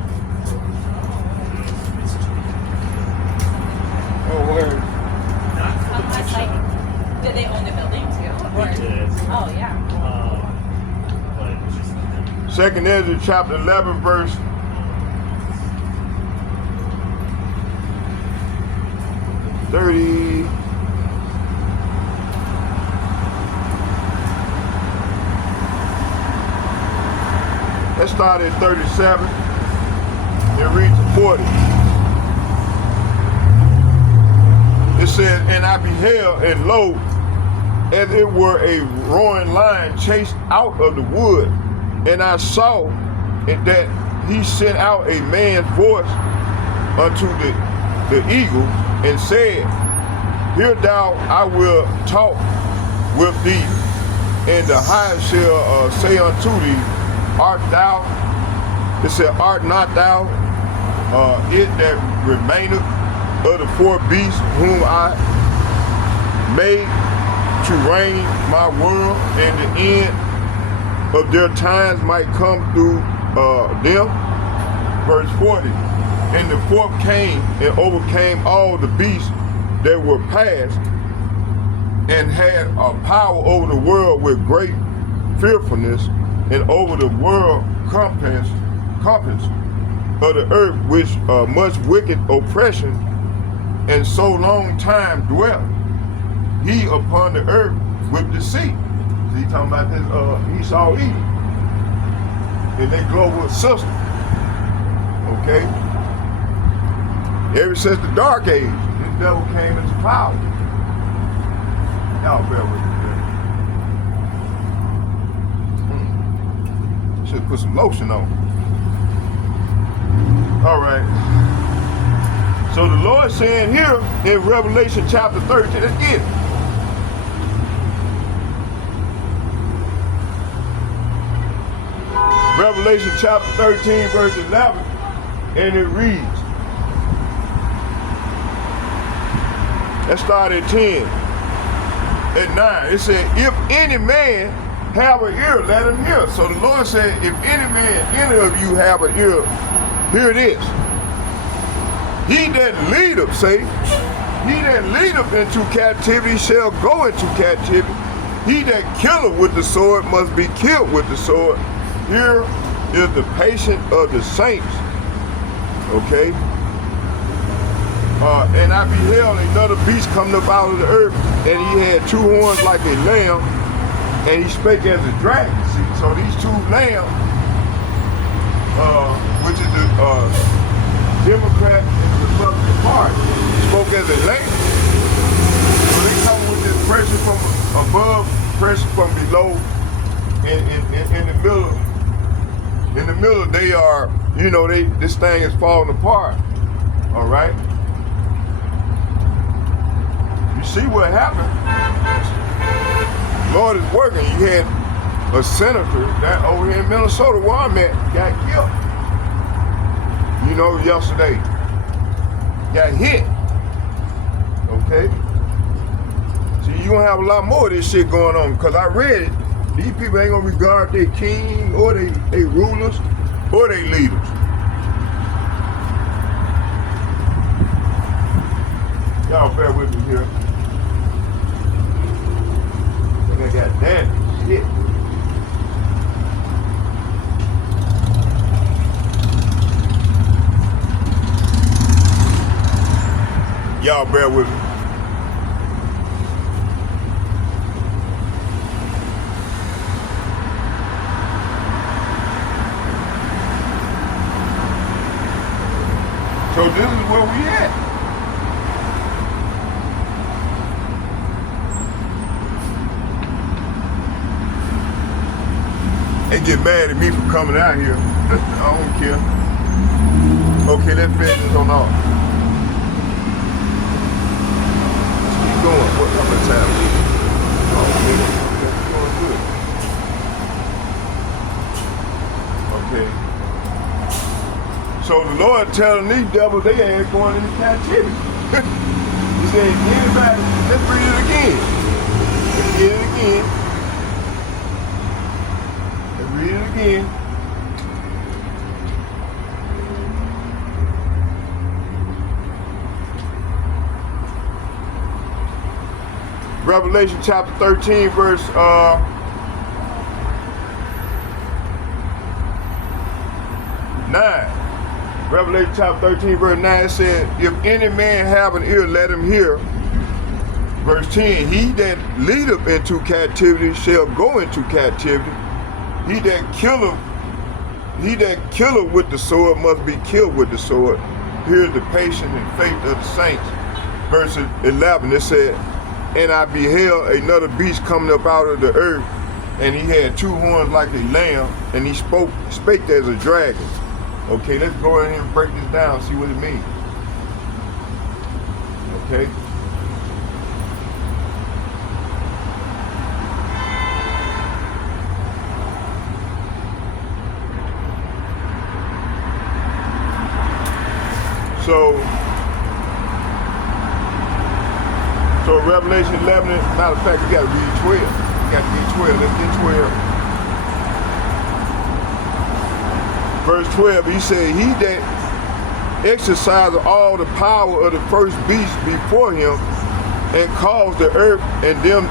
Oh, word. Did they own the building too? We did. Oh, yeah. But just Second Ezra chapter 11, verse 30. Let's start at 37 and read to 40. It says, and I beheld, and lo, as it were a roaring lion chased out of the wood, and I saw that he sent out a man's voice unto the eagle, and said, Hear thou, I will talk with thee, and the highest shall say unto thee, Art thou, it said, art not thou it that remaineth of the four beasts whom I made to reign my world, and the end of their times might come through them? Verse 40, and the fourth came and overcame all the beasts that were past, and had a power over the world with great fearfulness, and over the world compass of the earth, which much wicked oppression and so long time dwelt he upon the earth with deceit. So he talking about this Esau Edom in their global system. Okay? Ever since the dark age, this devil came into power. Y'all bear with me. Should put some lotion on. All right. So the Lord saying here in Revelation chapter 13, let's get it. Revelation chapter 13, verse 11, and it reads. Let's start at 10. At 9, it said, if any man have an ear, let him hear. So the Lord said, if any of you have an ear, here it is. He that leadeth, say, he that leadeth into captivity shall go into captivity, He that killeth with the sword must be killed with the sword. Here is the patience of the saints. Okay? And I beheld another beast coming up out of the earth, and he had two horns like a lamb, and he spake as a dragon. See, so these two lambs, which is the Democrat and the Republican Party, spoke as a lamb. So they come with this pressure from above, pressure from below, in the middle. In the middle, they are, you know, this thing is falling apart. All right. You see what happened? Lord is working. You had a senator that over here in Minnesota where I'm at got killed. You know, yesterday. Got hit. Okay? See, you gonna have a lot more of this shit going on because I read it. These people ain't gonna regard their king or they rulers or their leaders. Y'all bear with me here. I got that shit. Y'all bear with me. So this is where we at. They get mad at me for coming out here. I don't care. Okay, let's finish this on off. Let's keep going. What how much time? Oh, minute. Okay, going good. Okay. So the Lord telling these devils they ain't going into captivity. He said, anybody, let's read it again. Let's get it again. Read it again. Revelation chapter 13, verse 9. Revelation chapter 13, verse 9 said, if any man have an ear, let him hear. Verse 10, he that leadeth into captivity shall go into captivity. He that killeth with the sword must be killed with the sword. Here's the patience and faith of the saints. Verse 11, it said, and I beheld another beast coming up out of the earth, and he had two horns like a lamb, and he spake as a dragon. Okay, let's go ahead and break this down, see what it means. Okay. So Revelation 11, matter of fact, we got to read 12. We got to read 12. Let's get 12. Verse 12, he said, he that exercised all the power of the first beast before him, and caused the earth and them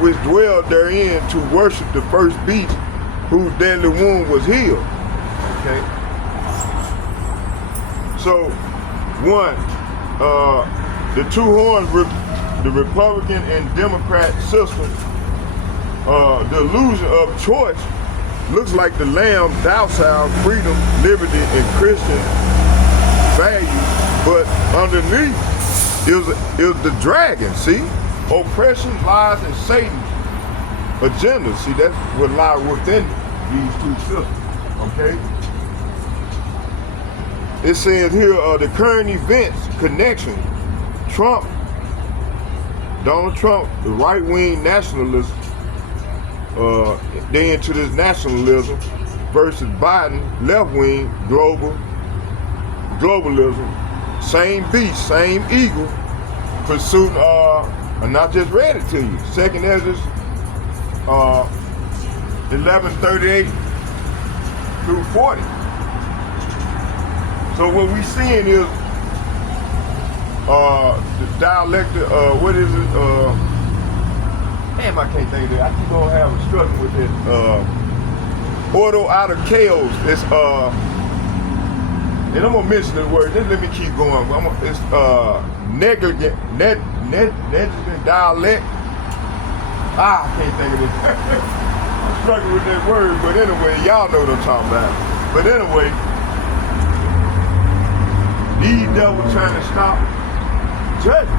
which dwell therein to worship the first beast, whose deadly wound was healed. Okay. So, one, the two horns, the Republican and Democrat system, the illusion of choice looks like the lamb, docile, freedom, liberty, and Christian values, but underneath is the dragon, see? Oppression, lies, and Satan's agenda. See, that's what lies within these two systems, okay? It says here, the current events connection, Donald Trump, the right-wing nationalist, they into this nationalism, versus Biden, left-wing, globalism, same beast, same eagle, pursuing, and I just read it to you, 2nd Ezra 11:38 through 40. So what we seeing is the dialect, what is it? damn, I can't think of it. I keep on having struggle with it. Ordo out of chaos. It's and I'm gonna mention the word. Just let me keep going. It's negligent dialect. I can't think of it. I'm struggling with that word, but anyway, y'all know what I'm talking about. But anyway, these devils trying to stop judgment.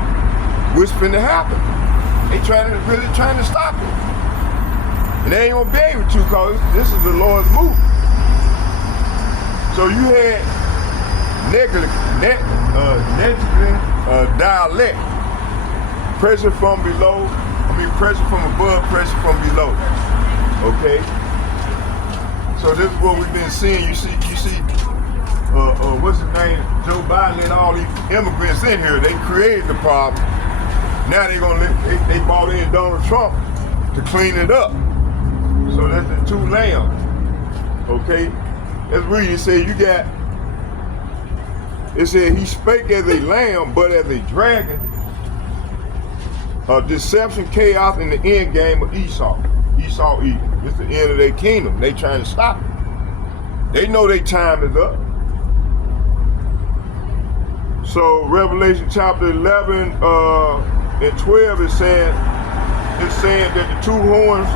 What's finna happen? They really trying to stop it. And they ain't gonna be able to, cause this is the Lord's move. So you had negligent dialect. Pressure from below, pressure from above, pressure from below. Okay? So this is what we've been seeing. You see, what's his name? Joe Biden let all these immigrants in here. They created the problem. Now they brought in Donald Trump to clean it up. So that's the two lambs. Okay? Let's read it. It said he spake as a lamb, but as a dragon. Deception, chaos, and the end game of Esau. Esau evil. It's the end of their kingdom. They trying to stop it. They know their time is up. So Revelation chapter 11 and 12 is saying that the two horns,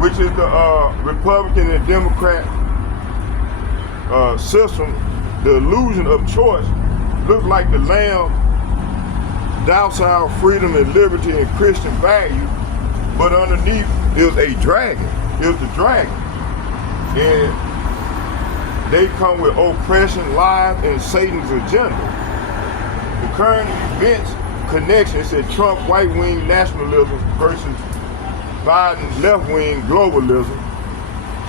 which is the Republican and Democrat system, the illusion of choice, look like the lamb, docile freedom and liberty and Christian value, but underneath is a dragon. It's the dragon. And they come with oppression, lies, and Satan's agenda. The current events connection said Trump white-wing nationalism versus Biden left-wing globalism.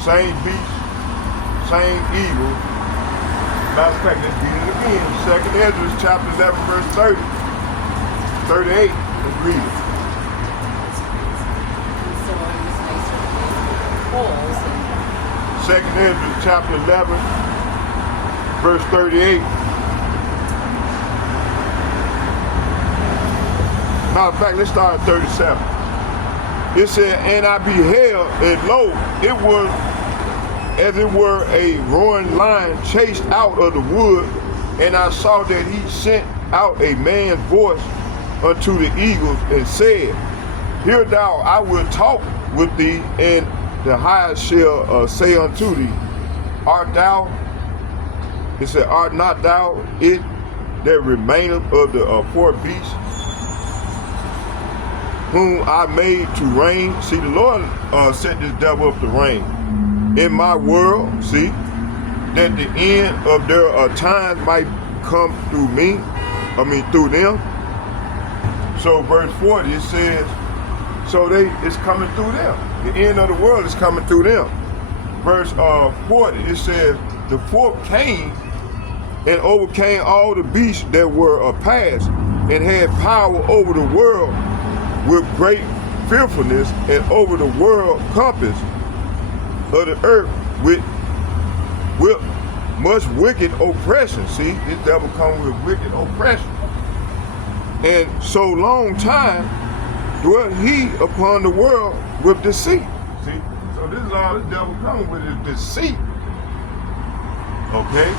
Same beast, same evil. Matter of fact, let's read it again. 2nd Ezra chapter 11 verse 30. 38, let's read it. So I was nicer polls and 2nd Ezra chapter 11, verse 38. Matter of fact, let's start at 37. It said, and I beheld, and lo, it was as it were a roaring lion chased out of the wood, and I saw that he sent out a man's voice unto the eagles and said, hear thou, I will talk with thee, and the highest shall say unto thee, art not thou it that remaineth of the four beasts, whom I made to reign? See, the Lord set this devil up to reign in my world, see, that the end of their times might come through through them. So verse 40, it says, so it's coming through them. The end of the world is coming through them. Verse 40, it says, the fourth came and overcame all the beasts that were past, and had power over the world with great fearfulness, and over the world compass of the earth with much wicked oppression. See, this devil comes with wicked oppression. And so long time dwelt he upon the world with deceit. See, so this is all the devil coming with, is deceit. Okay?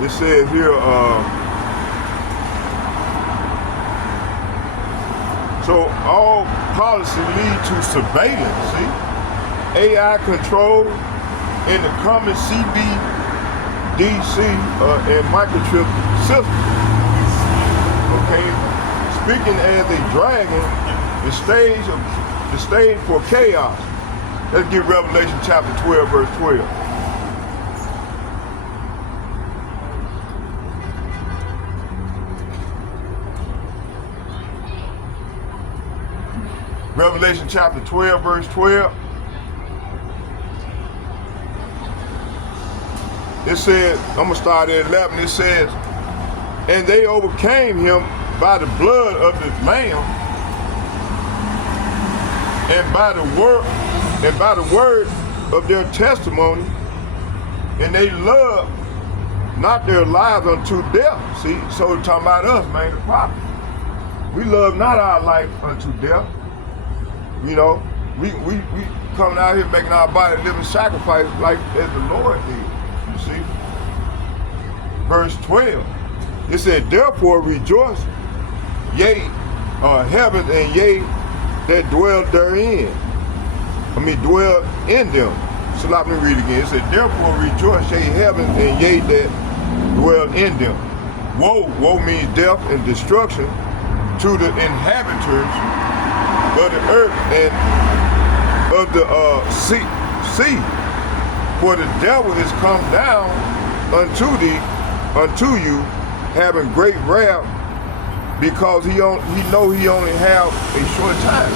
It says here, so all policy lead to surveillance, see? AI control in the common CBDC and microchip system. Okay? Speaking as a dragon, the stage for chaos. Let's get Revelation chapter 12, verse 12. Revelation chapter 12, verse 12. It says, I'm going to start at 11. It says, and they overcame him by the blood of the Lamb, and by the word of their testimony, and they love not their lives unto death. See, so we're talking about us, man, the prophet. We love not our life unto death. You know, we coming out here making our body living sacrifice like as the Lord did. You see? Verse 12. It said, therefore rejoice, yea, heaven, and yea, that dwell therein. Dwell in them. So let me read again. It said, therefore rejoice, yea, heaven, and yea, that dwell in them. Woe means death and destruction to the inhabitants of the earth and of the sea. For the devil is come down unto you, having great wrath, because he know he only have a short time.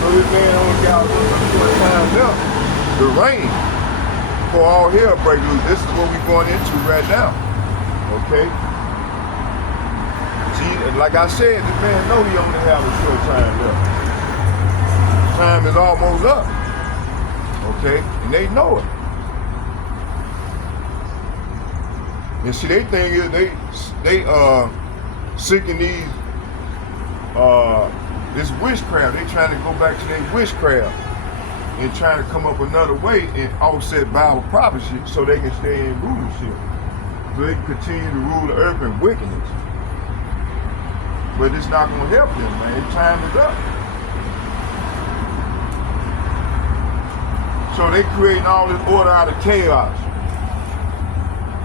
So this man only got a short time left. The rain for all hell break loose. This is what we're going into right now. Okay? See, and like I said, this man know he only have a short time left. Time is almost up. Okay? And they know it. And see, they think is they seeking these this witchcraft. They trying to go back to their witchcraft and trying to come up another way and offset Bible prophecy so they can stay in rulership. So they can continue to rule the earth in wickedness. But it's not going to help them, man. Time is up. So they creating all this order out of chaos.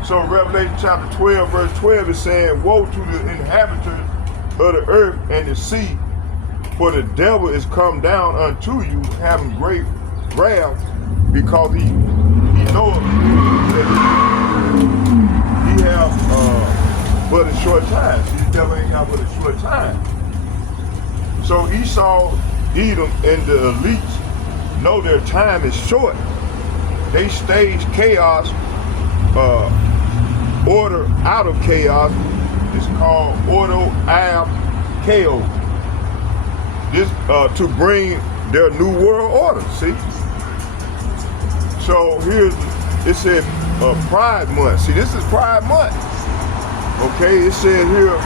So Revelation chapter 12, verse 12 is saying, woe to the inhabitants of the earth and the sea, for the devil is come down unto you, having great wrath, because he knoweth that he have but a short time. See, the devil ain't got but a short time. So Esau, Edom, and the elites know their time is short. They stage chaos, order out of chaos. It's called ordo ab chaos. This to bring their new world order. See. So here's it said Pride Month. See, this is Pride Month. Okay, it said here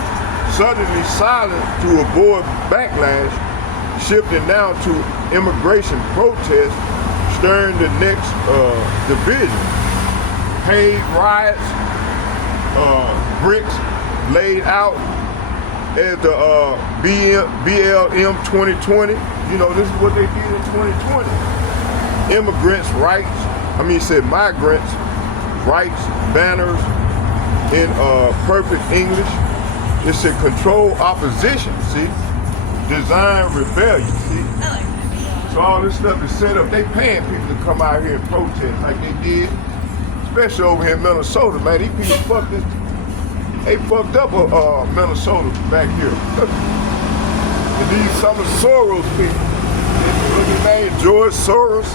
suddenly silent to avoid backlash, shifting now to immigration protests, stirring the next division. Paid riots, bricks laid out as the BLM 2020. You know, this is what they did in 2020. Immigrants' rights, migrants' rights, banners in perfect English. It said control opposition, see? Design rebellion, see? So all this stuff is set up. They paying people to come out here and protest like they did, especially over here in Minnesota, man. These people fucked this. They fucked up Minnesota back here. And these some of Soros people. Look at name, George Soros,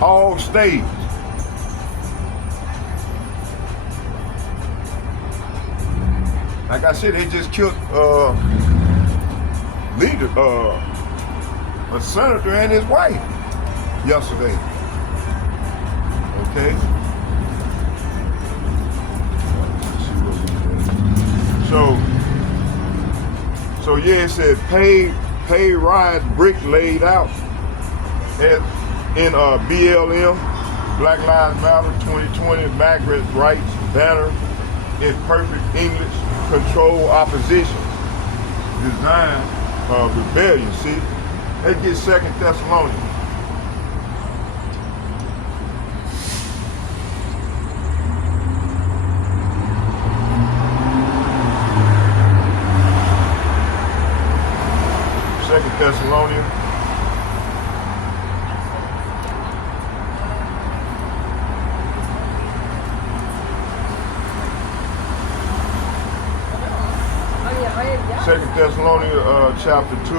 all staged. Like I said, they just killed a senator and his wife yesterday. Okay. So yeah, it said pay riots, brick laid out in BLM, Black Lives Matter 2020, migrants' rights, banner in perfect English, control opposition, design rebellion. See, let's get 2 Thessalonians. Thessalonians. Second Thessalonians chapter 2.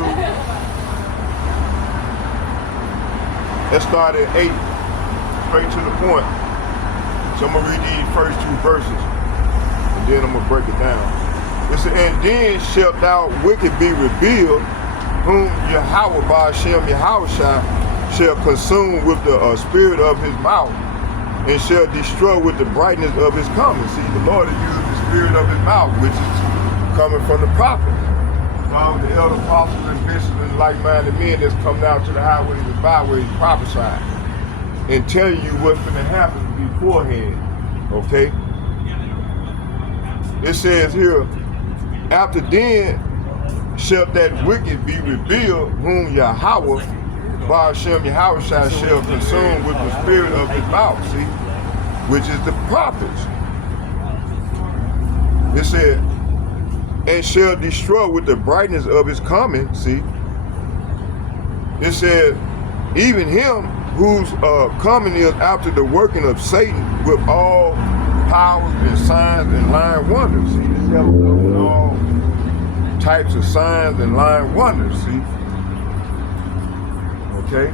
Let's start at 8, straight to the point. So I'm gonna read these first 2 verses, and then I'm gonna break it down. It said, and then shalt thou wicked be revealed, whom Yahweh by Hashem Yahushua shall consume with the spirit of his mouth, and shall destroy with the brightness of his coming. See, the Lord has used the spirit of his mouth, which is coming from the prophet. From the elder apostles and bishops and like-minded men that's coming out to the highways and byways prophesying and telling you what's going to happen beforehand. Okay? It says here, after then shall that wicked be revealed, whom Yahweh, Baal Shem Yahweh shall consume with the spirit of his mouth, see, which is the prophets. It said, and shall destroy with the brightness of his coming, see. It said, even him whose coming is after the working of Satan with all powers and signs and lying wonders. See, this devil comes with all types of signs and lying wonders, see. Okay?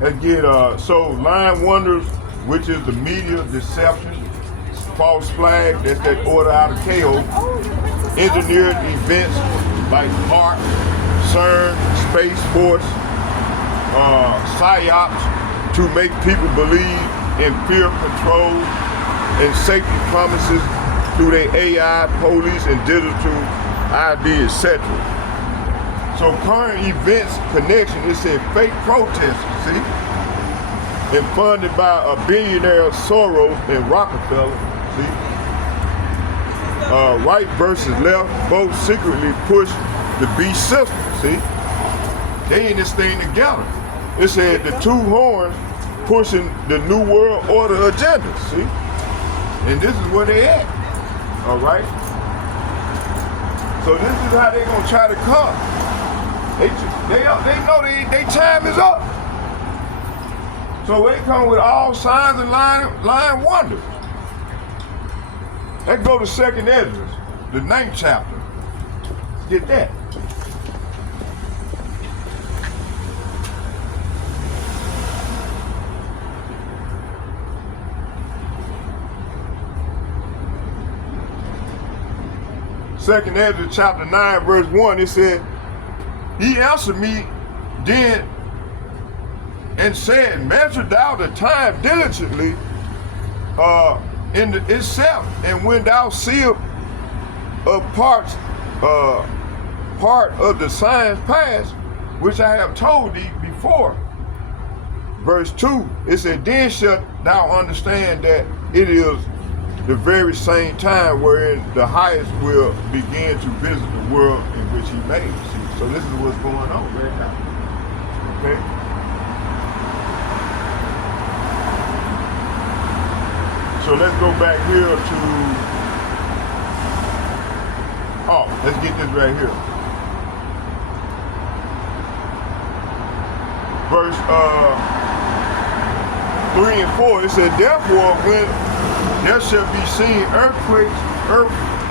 Let's get, so lying wonders, which is the media deception, false flag, that's that order out of chaos, engineered events like HARP, CERN, Space Force, PSYOPs to make people believe in fear control and safety promises through their AI, police, and digital ID, etc. So current events connection, it said fake protesters, see? And funded by a billionaire Soros and Rockefeller, see? Right versus left, both secretly push the beast system, see? They in this thing together. It said the two horns pushing the New World Order agenda, see? And this is where they at, all right? So this is how they gonna try to come. They know they time is up. So they come with all signs and lying wonders. Let's go to 2nd Ezra, the 9th chapter. Get that. Second Ezra chapter 9, verse 1, it said, he answered me then and said, measure thou the time diligently in itself, and when thou seest a part of the signs past, which I have told thee before. Verse 2, it said, then shalt thou understand that it is the very same time wherein the highest will begin to visit the world in which he made. See, so this is what's going on right now. Okay? So let's go back here to, let's get this right here. Verse 3 and 4, it said, therefore when there shall be seen earthquakes,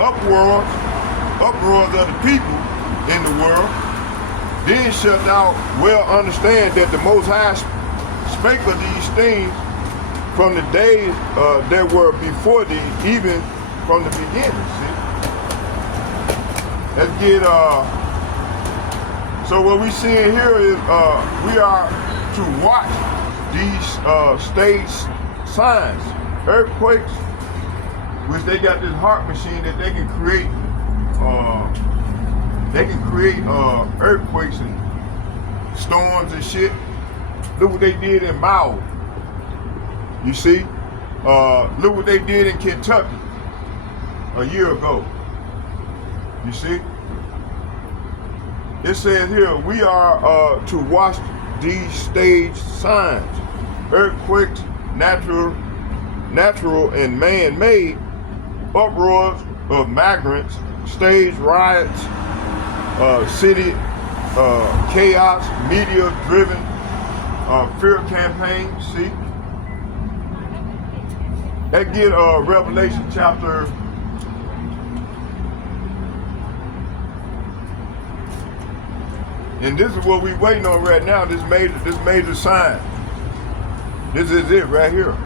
uproars of the people in the world, then shalt thou well understand that the Most High spake of these things from the days that were before thee, even from the beginning. See? Let's get, so what we seeing here is we are to watch these stage signs, earthquakes, which they got this heart machine that they can create. Earthquakes and storms and shit. Look what they did in Maui. You see? Look what they did in Kentucky a year ago. You see? It says here, we are to watch these stage signs, earthquakes, natural and man-made, uproars of migrants, stage riots, city chaos, media-driven fear campaigns. See? Let's get Revelation chapter 1. And this is what we waiting on right now, this major sign. This is it right here.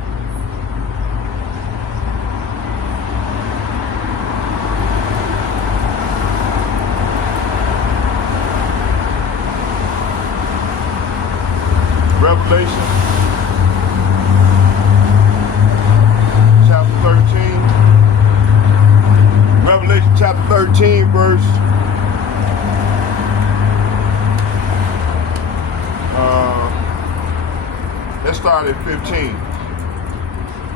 Revelation chapter 13. Revelation chapter 13, verse let's start at 15.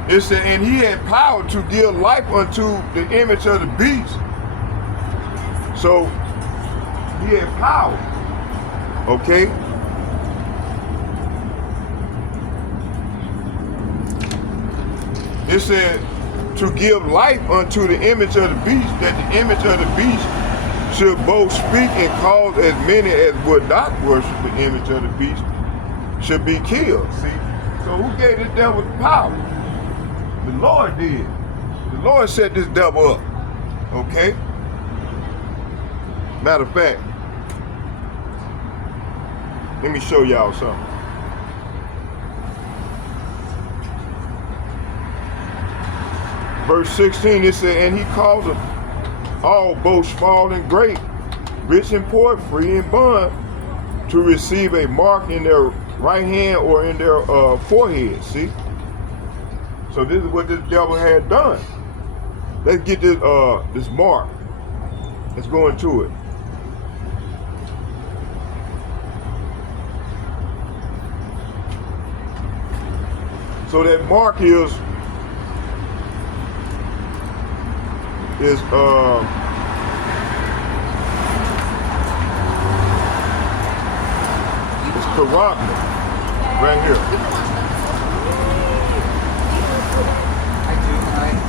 It said, and he had power to give life unto the image of the beast. So he had power. Okay? It said to give life unto the image of the beast, that the image of the beast should both speak and cause as many as would not worship the image of the beast should be killed. See? So who gave the devil the power? The Lord did. The Lord set this devil up. Okay? Matter of fact, let me show y'all something. Verse 16, it said, and he causeth all, both small and great, rich and poor, free and bond, to receive a mark in their right hand or in their forehead. See? So this is what this devil had done. Let's get this this mark. Let's go into it. So that mark is it's corrupt right here.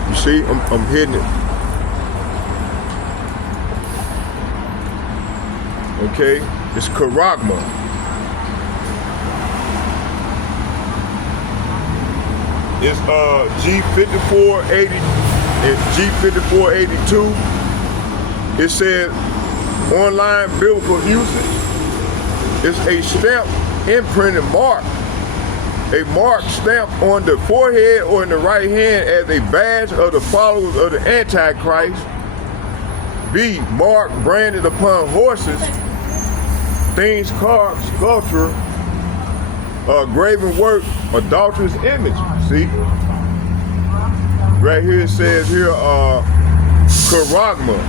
You see, I'm hitting it. Okay, it's charagma. It's G5480 and G5482. It says online biblical usage. It's a stamp imprinted mark. A mark stamped on the forehead or in the right hand as a badge of the followers of the Antichrist. B, mark branded upon horses, things carved, sculpture, graven work, adulterous image. See? Right here it says here, charagma.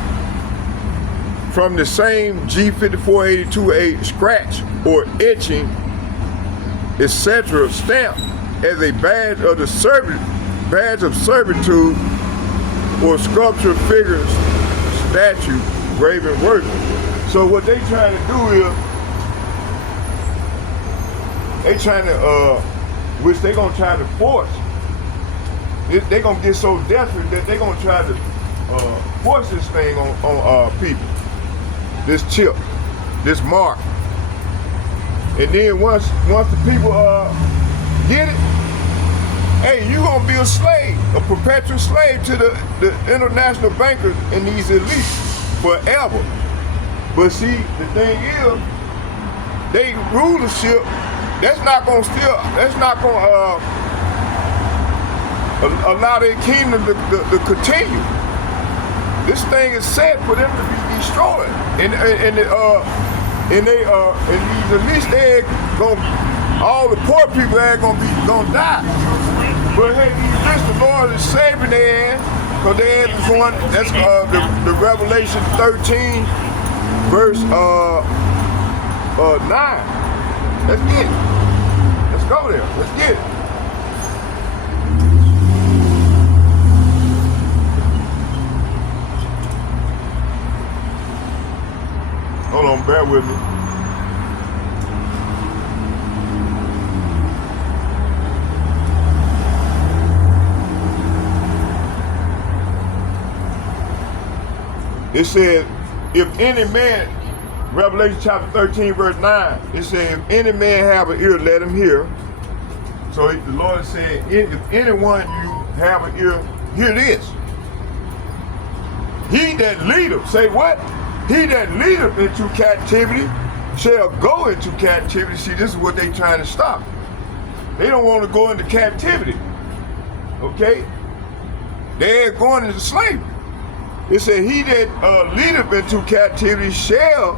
From the same G5482, a scratch or etching, etc., stamp as a badge of the servitude or sculpture, figures, statue, graven work. So what they trying to do is they trying to which they gonna try to force. They gonna get so desperate that they gonna try to force this thing on people. This chip, this mark. And then once the people get it, hey, you gonna be a slave, a perpetual slave to the international bankers and these elites forever. But see, the thing is, they rulership, that's not gonna allow their kingdom to continue. This thing is set for them to be destroyed. And these elites, they gonna, all the poor people are gonna die. But hey, the Lord is saving their ass, because they are going. That's the Revelation 13, verse 9. Let's get it. Let's go there. Let's get it. Hold on, bear with me. It says, if any man, Revelation chapter 13, verse 9, it says, if any man have an ear, let him hear. So the Lord is saying, if anyone you have an ear, hear this. He that leadeth, say what? He that leadeth into captivity shall go into captivity. See, this is what they trying to stop. They don't want to go into captivity. Okay? They're going into slavery. It said, he that leadeth into captivity shall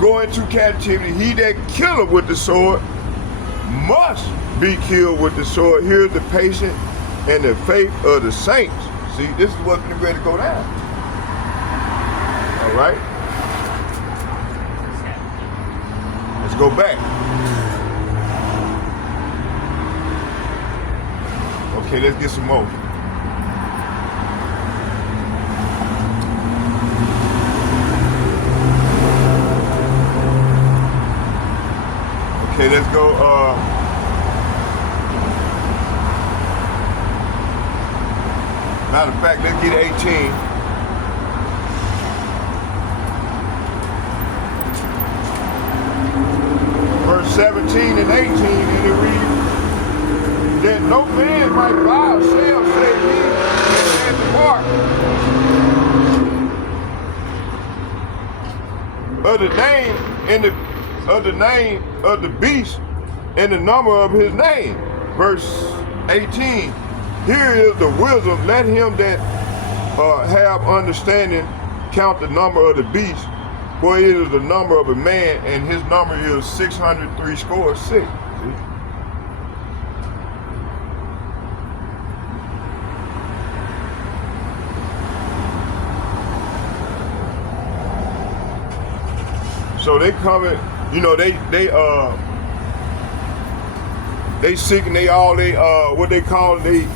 go into captivity. He that killeth with the sword must be killed with the sword. Here's the patience and the faith of the saints. See, this is what's ready to go down. All right? Let's go back. Okay, let's get some more. Okay, let's go, matter of fact, let's get 18. Verse 17 and 18, and it reads, that no man might buy or sell save he and part of the name and the name of the beast and the number of his name. Verse 18. Here is the wisdom. Let him that have understanding count the number of the beast, for it is the number of a man, and his number is 666. See? So they coming, you know, they seeking, what they call it, they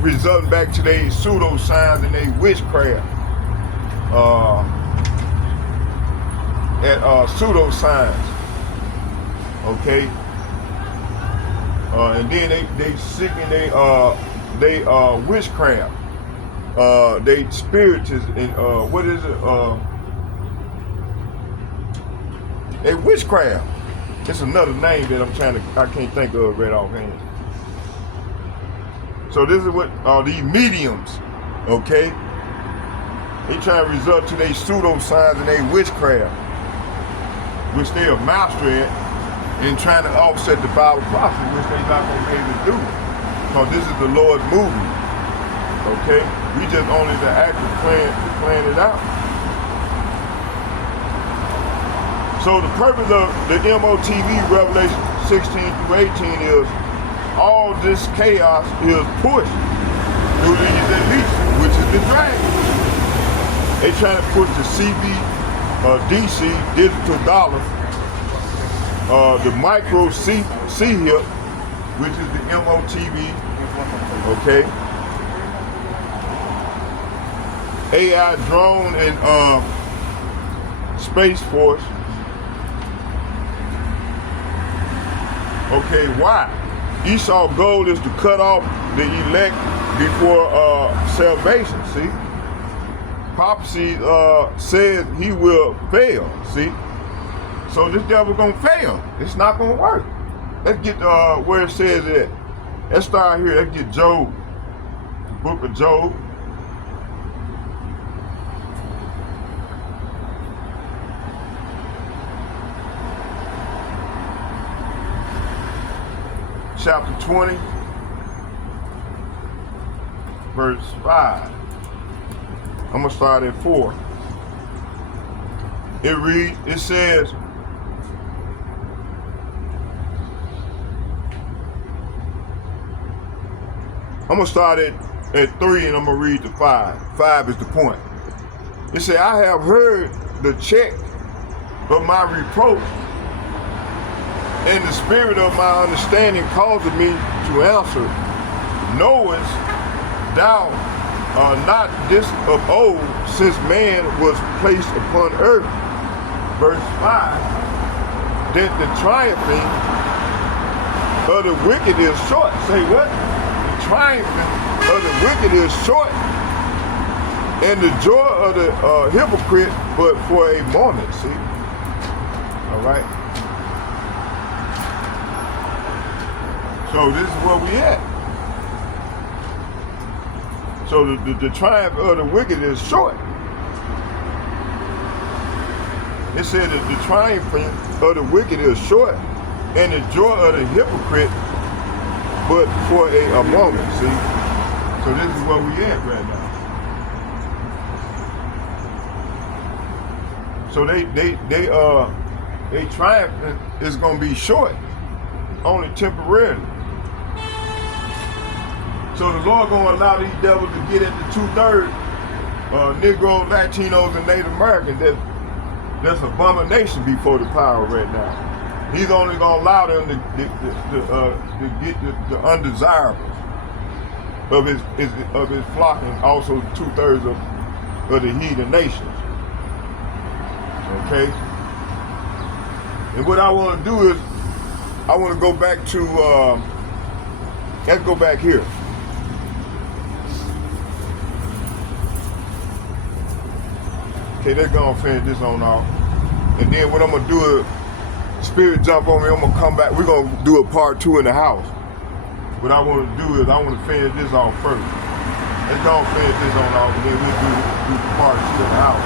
resulting back to their pseudo signs and their witchcraft. Pseudo signs. Okay. And then they seeking they witchcraft. They spiritists and what is it? A witchcraft. It's another name that I can't think of right offhand. So this is what these mediums, okay? They try to resort to their pseudo signs and their witchcraft, which they are master at, and trying to offset the Bible prophecy, which they're not gonna be able to do. Because this is the Lord's movement. Okay? We just only the act of plan it out. So the purpose of the MOTV Revelation 16 through 18 is all this chaos is pushed through these elites, which is the dragon. They trying to push the DC digital dollar, the micro C-hip, which is the MOTV, okay? AI drone and Space Force. Okay, why? Esau's goal is to cut off the elect before salvation, see? Prophecy says he will fail, see? So this devil gonna fail. It's not gonna work. Let's get where it says it. Let's start here. Let's get Job, the book of Job. Chapter 20, verse 5. I'm gonna start at 4. It reads, it says, I'm gonna start at 3 and I'm gonna read to 5. 5 is the point. It says, I have heard the check of my reproach, and the spirit of my understanding causes me to answer, knowest thou not this of old, since man was placed upon earth. Verse 5, that the triumphing of the wicked is short. Say what? The triumphing of the wicked is short, and the joy of the hypocrite but for a moment, see? All right? So this is where we at. So the triumph of the wicked is short. It said that the triumph of the wicked is short, and the joy of the hypocrite but for a moment, see? So this is where we at right now. So they triumph is gonna be short. only temporarily. So the Lord gonna allow these devils to get at the 2/3 Negro, Latinos, and Native Americans. That's abomination before the power right now. He's only gonna allow them to get the undesirables of his flock, and also 2/3 of the heathen nations. Okay. And what I want to do is, I want to go back to. Let's go back here. Okay, let's go and finish this on off. And then what I'm gonna do is, Spirit jump on me, I'm gonna come back. We're gonna do a part 2 in the house. What I wanna do is, I wanna finish this off first. Let's go and finish this on off, and then we'll do part 2 in the house.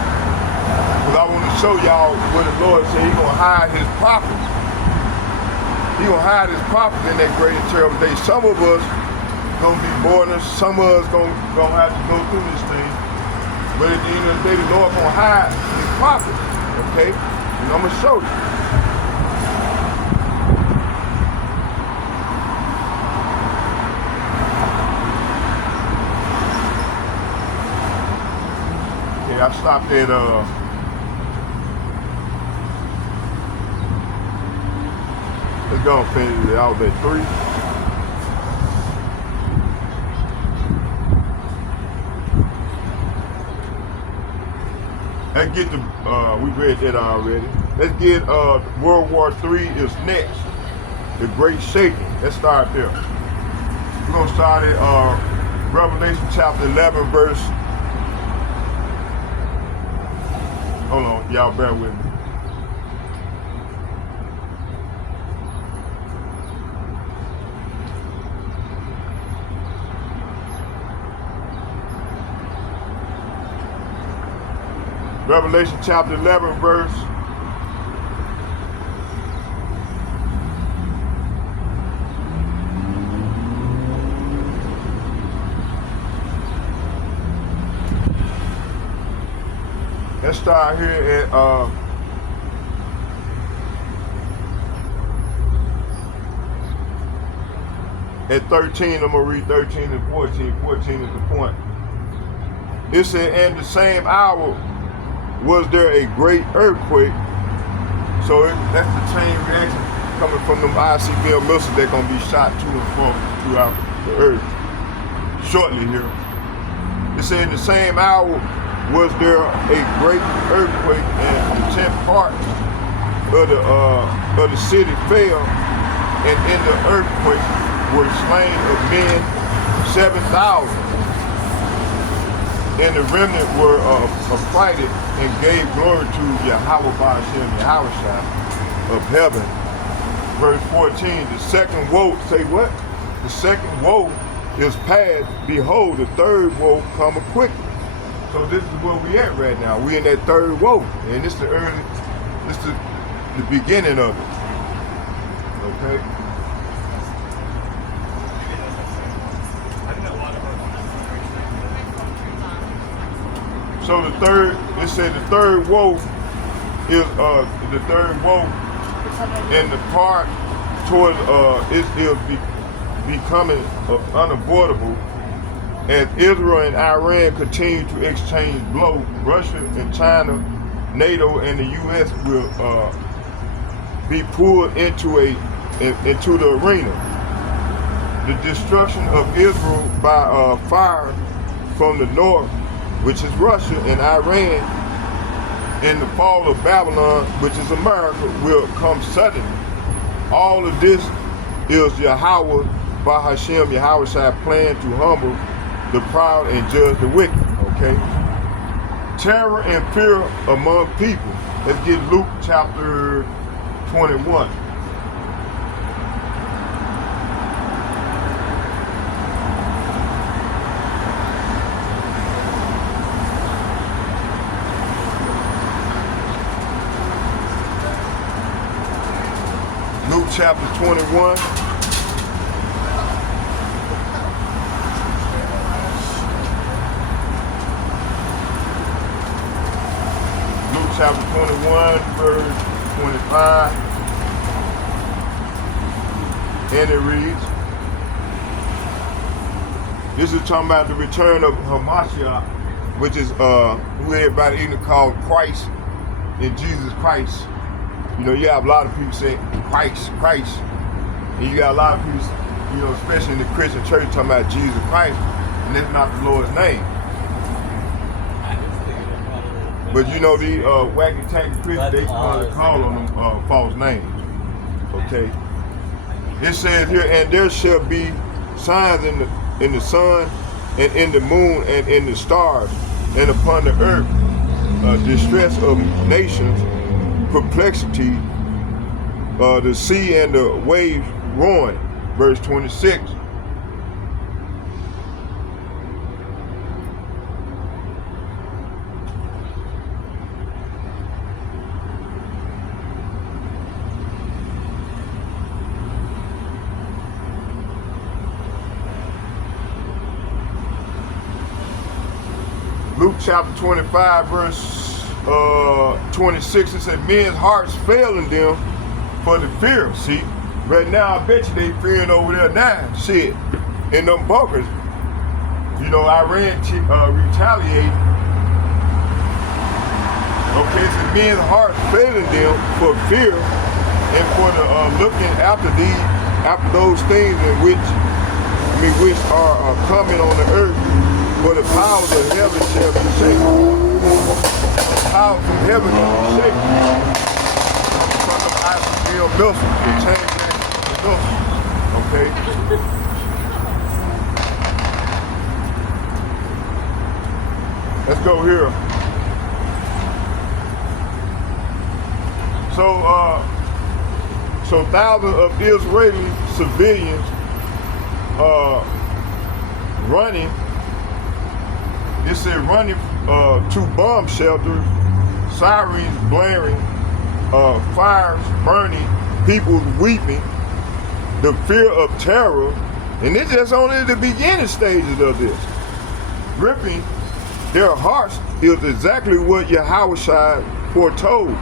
Because I wanna show y'all what the Lord said. He's gonna hide his prophets. He's gonna hide his prophets in that great and terrible day. Some of us gonna be mourners, some of us gonna have to go through this thing. But at the end of the day, the Lord gonna hide his prophets, okay? And I'm gonna show you. Okay, I stopped at let's go and finish it. I was at 3. Let's get the, we read that already. Let's get World War III is next. The Great Shaking. Let's start there. We're going to start at Revelation chapter 11, verse. Hold on, y'all bear with me. Revelation chapter 11, verse. Let's start here at 13. I'm gonna read 13 and 14. 14 is the point. It said, "And the same hour was there a great earthquake." So that's the chain reaction coming from them ICBM missiles. They're gonna be shot to and from throughout the earth shortly here. It said, "In the same hour was there a great earthquake, and the 10th part of the city fell, and in the earthquake were slain of men 7,000. And the remnant were affrighted and gave glory to Yahweh Ba'ashem, Yahweh of heaven." Verse 14, the second woe, say what? The second woe is past. Behold, the third woe cometh quickly. So this is where we at right now. We in that third woe. And this is the beginning of it. Okay? So it said the third woe is and the part towards it is becoming unavoidable as Israel and Iran continue to exchange blows. Russia and China, NATO, and the U.S. will be pulled into the arena. The destruction of Israel by fire from the north, which is Russia and Iran, and the fall of Babylon, which is America, will come suddenly. All of this is Yahweh Ba'ashem, Yahweh's plan to humble the proud and judge the wicked. Okay? Terror and fear among people. Let's get Luke chapter 21. Luke chapter 21. Luke chapter 21, verse 25. And it reads, this is talking about the return of Hamashiach, which is who everybody even called Christ and Jesus Christ. You know, you have a lot of people saying Christ, Christ. And you got a lot of people, you know, especially in the Christian church, talking about Jesus Christ, and that's not the Lord's name. But you know, the wacky tacky Christians, they call on them false names. Okay. It says here, and there shall be signs in the sun, and in the moon, and in the stars, and upon the earth, distress of nations, perplexity, the sea and the waves roaring. Verse 26. Luke chapter 25, verse 26, it said, men's hearts failing them for the fear. See, right now I bet you they fearing over there now, shit, in them bunkers. You know, Iran retaliate. Okay, so men's hearts failing them for fear and for the looking after those things which are coming on the earth. For the powers of heaven shall be shaken. The power from heaven will be shaken. From the ICL missiles, the chain gang missiles. Okay? Let's go here. So thousands of Israeli civilians running. It said running to bomb shelters, sirens blaring, fires burning, people weeping, the fear of terror, and it's just only the beginning stages of this. Gripping their hearts is exactly what Yahushua foretold.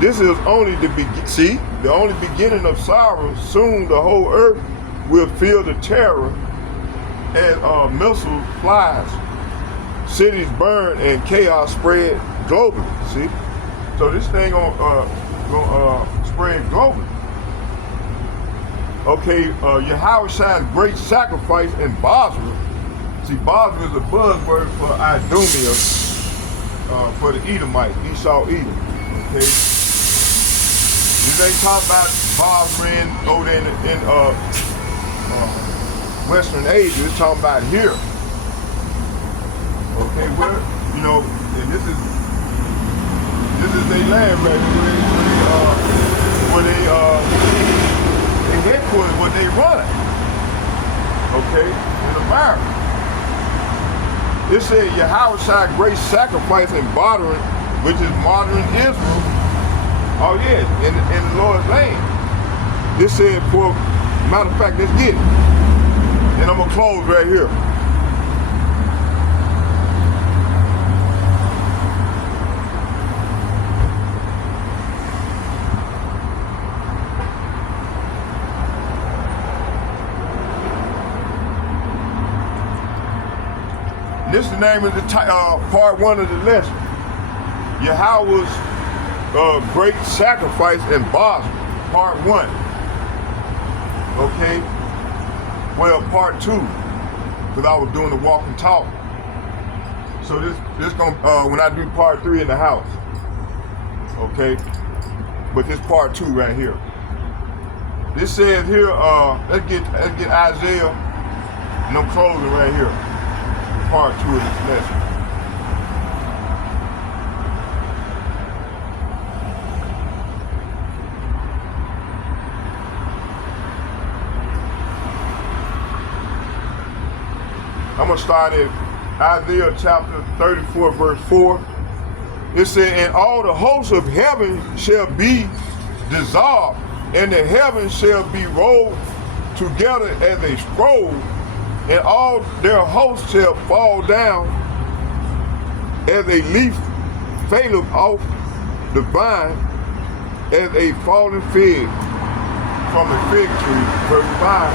This is only the only beginning of sorrow. Soon the whole earth will feel the terror as missiles flies. Cities burn and chaos spread globally. See, so this thing gonna spread globally. Okay, Yahushua's great sacrifice in Basra. See, Basra is a buzzword for Idumea, for the Edomites, Esau, Edom. Okay, this ain't talking about Basra over there in Western Asia. It's talking about here. Okay, well, you know, and this is their land, baby, where they headquarters, what they run. Okay, in America. It said Yahushua's great sacrifice in Badr, which is modern Israel. Oh yeah, in the Lord's land. This said, for matter of fact, let's get it. And I'm gonna close right here. This is the name of the part one of the lesson. Yahweh's great sacrifice in Basra, part one. Okay. Well, part two, because I was doing the walk and talk. So this gonna when I do part three in the house. Okay. But this part two right here. This says here, let's get Isaiah, and I'm closing right here. Part two of this lesson. I'm going to start at Isaiah chapter 34, verse 4. It said, and all the hosts of heaven shall be dissolved, and the heavens shall be rolled together as a scroll, and all their hosts shall fall down as a leaf faileth off the vine, as a fallen fig from the fig tree, verse 5.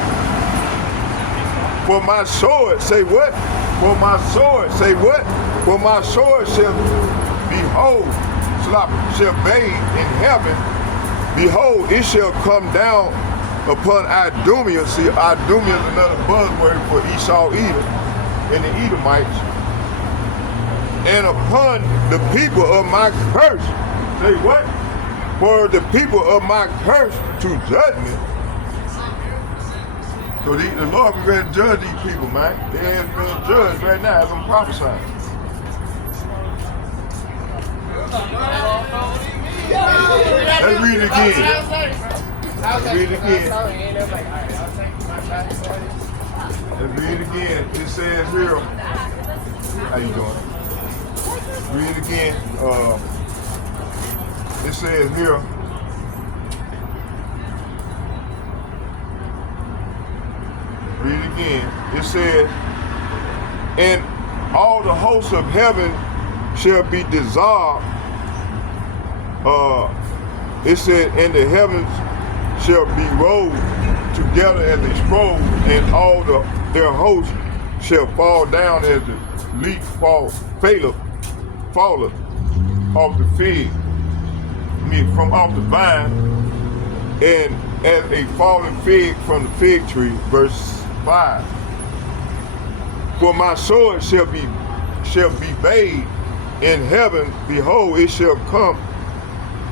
For my sword, say what? For my sword, say what? For my sword shall, behold, shall bathe in heaven. Behold, it shall come down upon Idumea. See, Idumea is another buzzword for Esau, Edom, and the Edomites. And upon the people of my curse. Say what? For the people of my curse to judgment. So the Lord be ready to judge these people, man. They ain't being judged right now as I'm prophesying. Let's read it again. Let's read it again. Let's read it again. It says here. How you doing? Read it again. It says here. Read it again. It says, and all the hosts of heaven shall be dissolved. It said, and the heavens shall be rolled together as a scroll, and all their hosts shall fall down as the leaf falleth off the fig, from off the vine, and as a fallen fig from the fig tree. Verse 5. For my sword shall be bathed in heaven. Behold, it shall come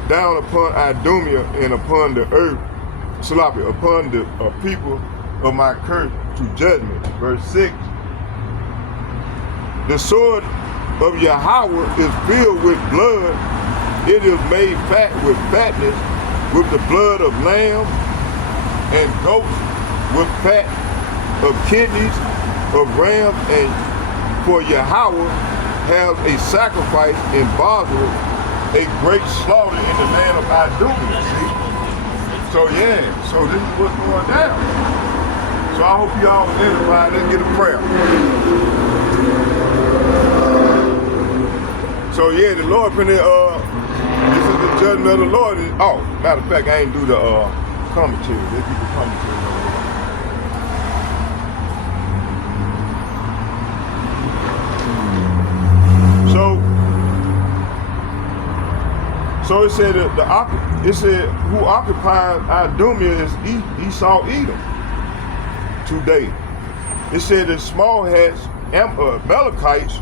down upon Idumea and upon the earth, upon the people of my curse to judgment. Verse 6. The sword of Yahweh is filled with blood. It is made fat with fatness, with the blood of lamb and goats, with fat of kidneys of ram, and for Yahweh has a sacrifice in Basra, a great slaughter in the land of Idumea. See? So yeah, so this is what's going down. So I hope y'all was edified. Let's get a prayer. So yeah, the Lord this is the judgment of the Lord. Oh, matter of fact, I ain't do the commentary. Let's get the commentary. So it said that who occupies Idumea is Esau, Edom today. It said that small hats, Amalekites,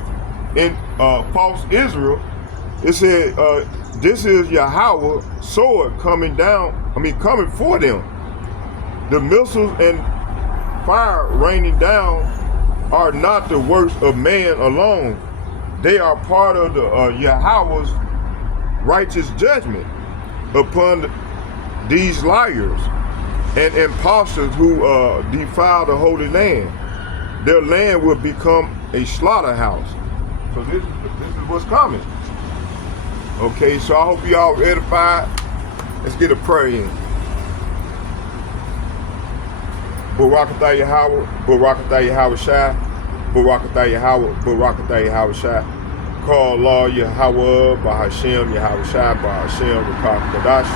in false Israel. It said this is Yahweh's sword coming for them. The missiles and fire raining down are not the works of man alone. They are part of the Yahweh's righteous judgment upon these liars and impostors who defile the Holy Land. Their land will become a slaughterhouse. So this is what's coming. Okay, so I hope you all edified. Let's get a prayer in. Barakatah Yahweh, Barakatah Yahweh Shai, Barakatah Yahweh, Barakatah Yahweh Shai. Call Allah Yahweh, Bahashem, Yahweh Shai, Bahashem, Rakah Kadash.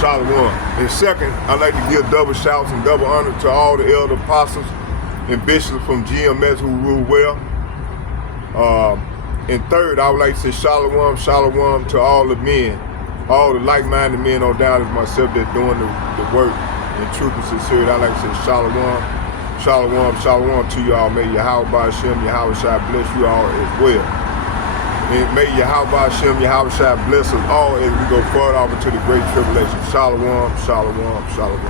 Shalom. And second, I'd like to give double shouts and double honor to all the elder apostles and bishops from GMS who rule well. And third, I would like to say shalom, shalom to all the men, all the like-minded men on down as myself that doing the work in truth and sincerity. I'd like to say shalom, shalom, shalom to you all. May Yahweh Ba'Shem, Yahweh Shai bless you all as well. And may Yahweh Ba'Shem, Yahweh Shai bless us all as we go forward off into the great tribulation. Shalom, shalom, shalom.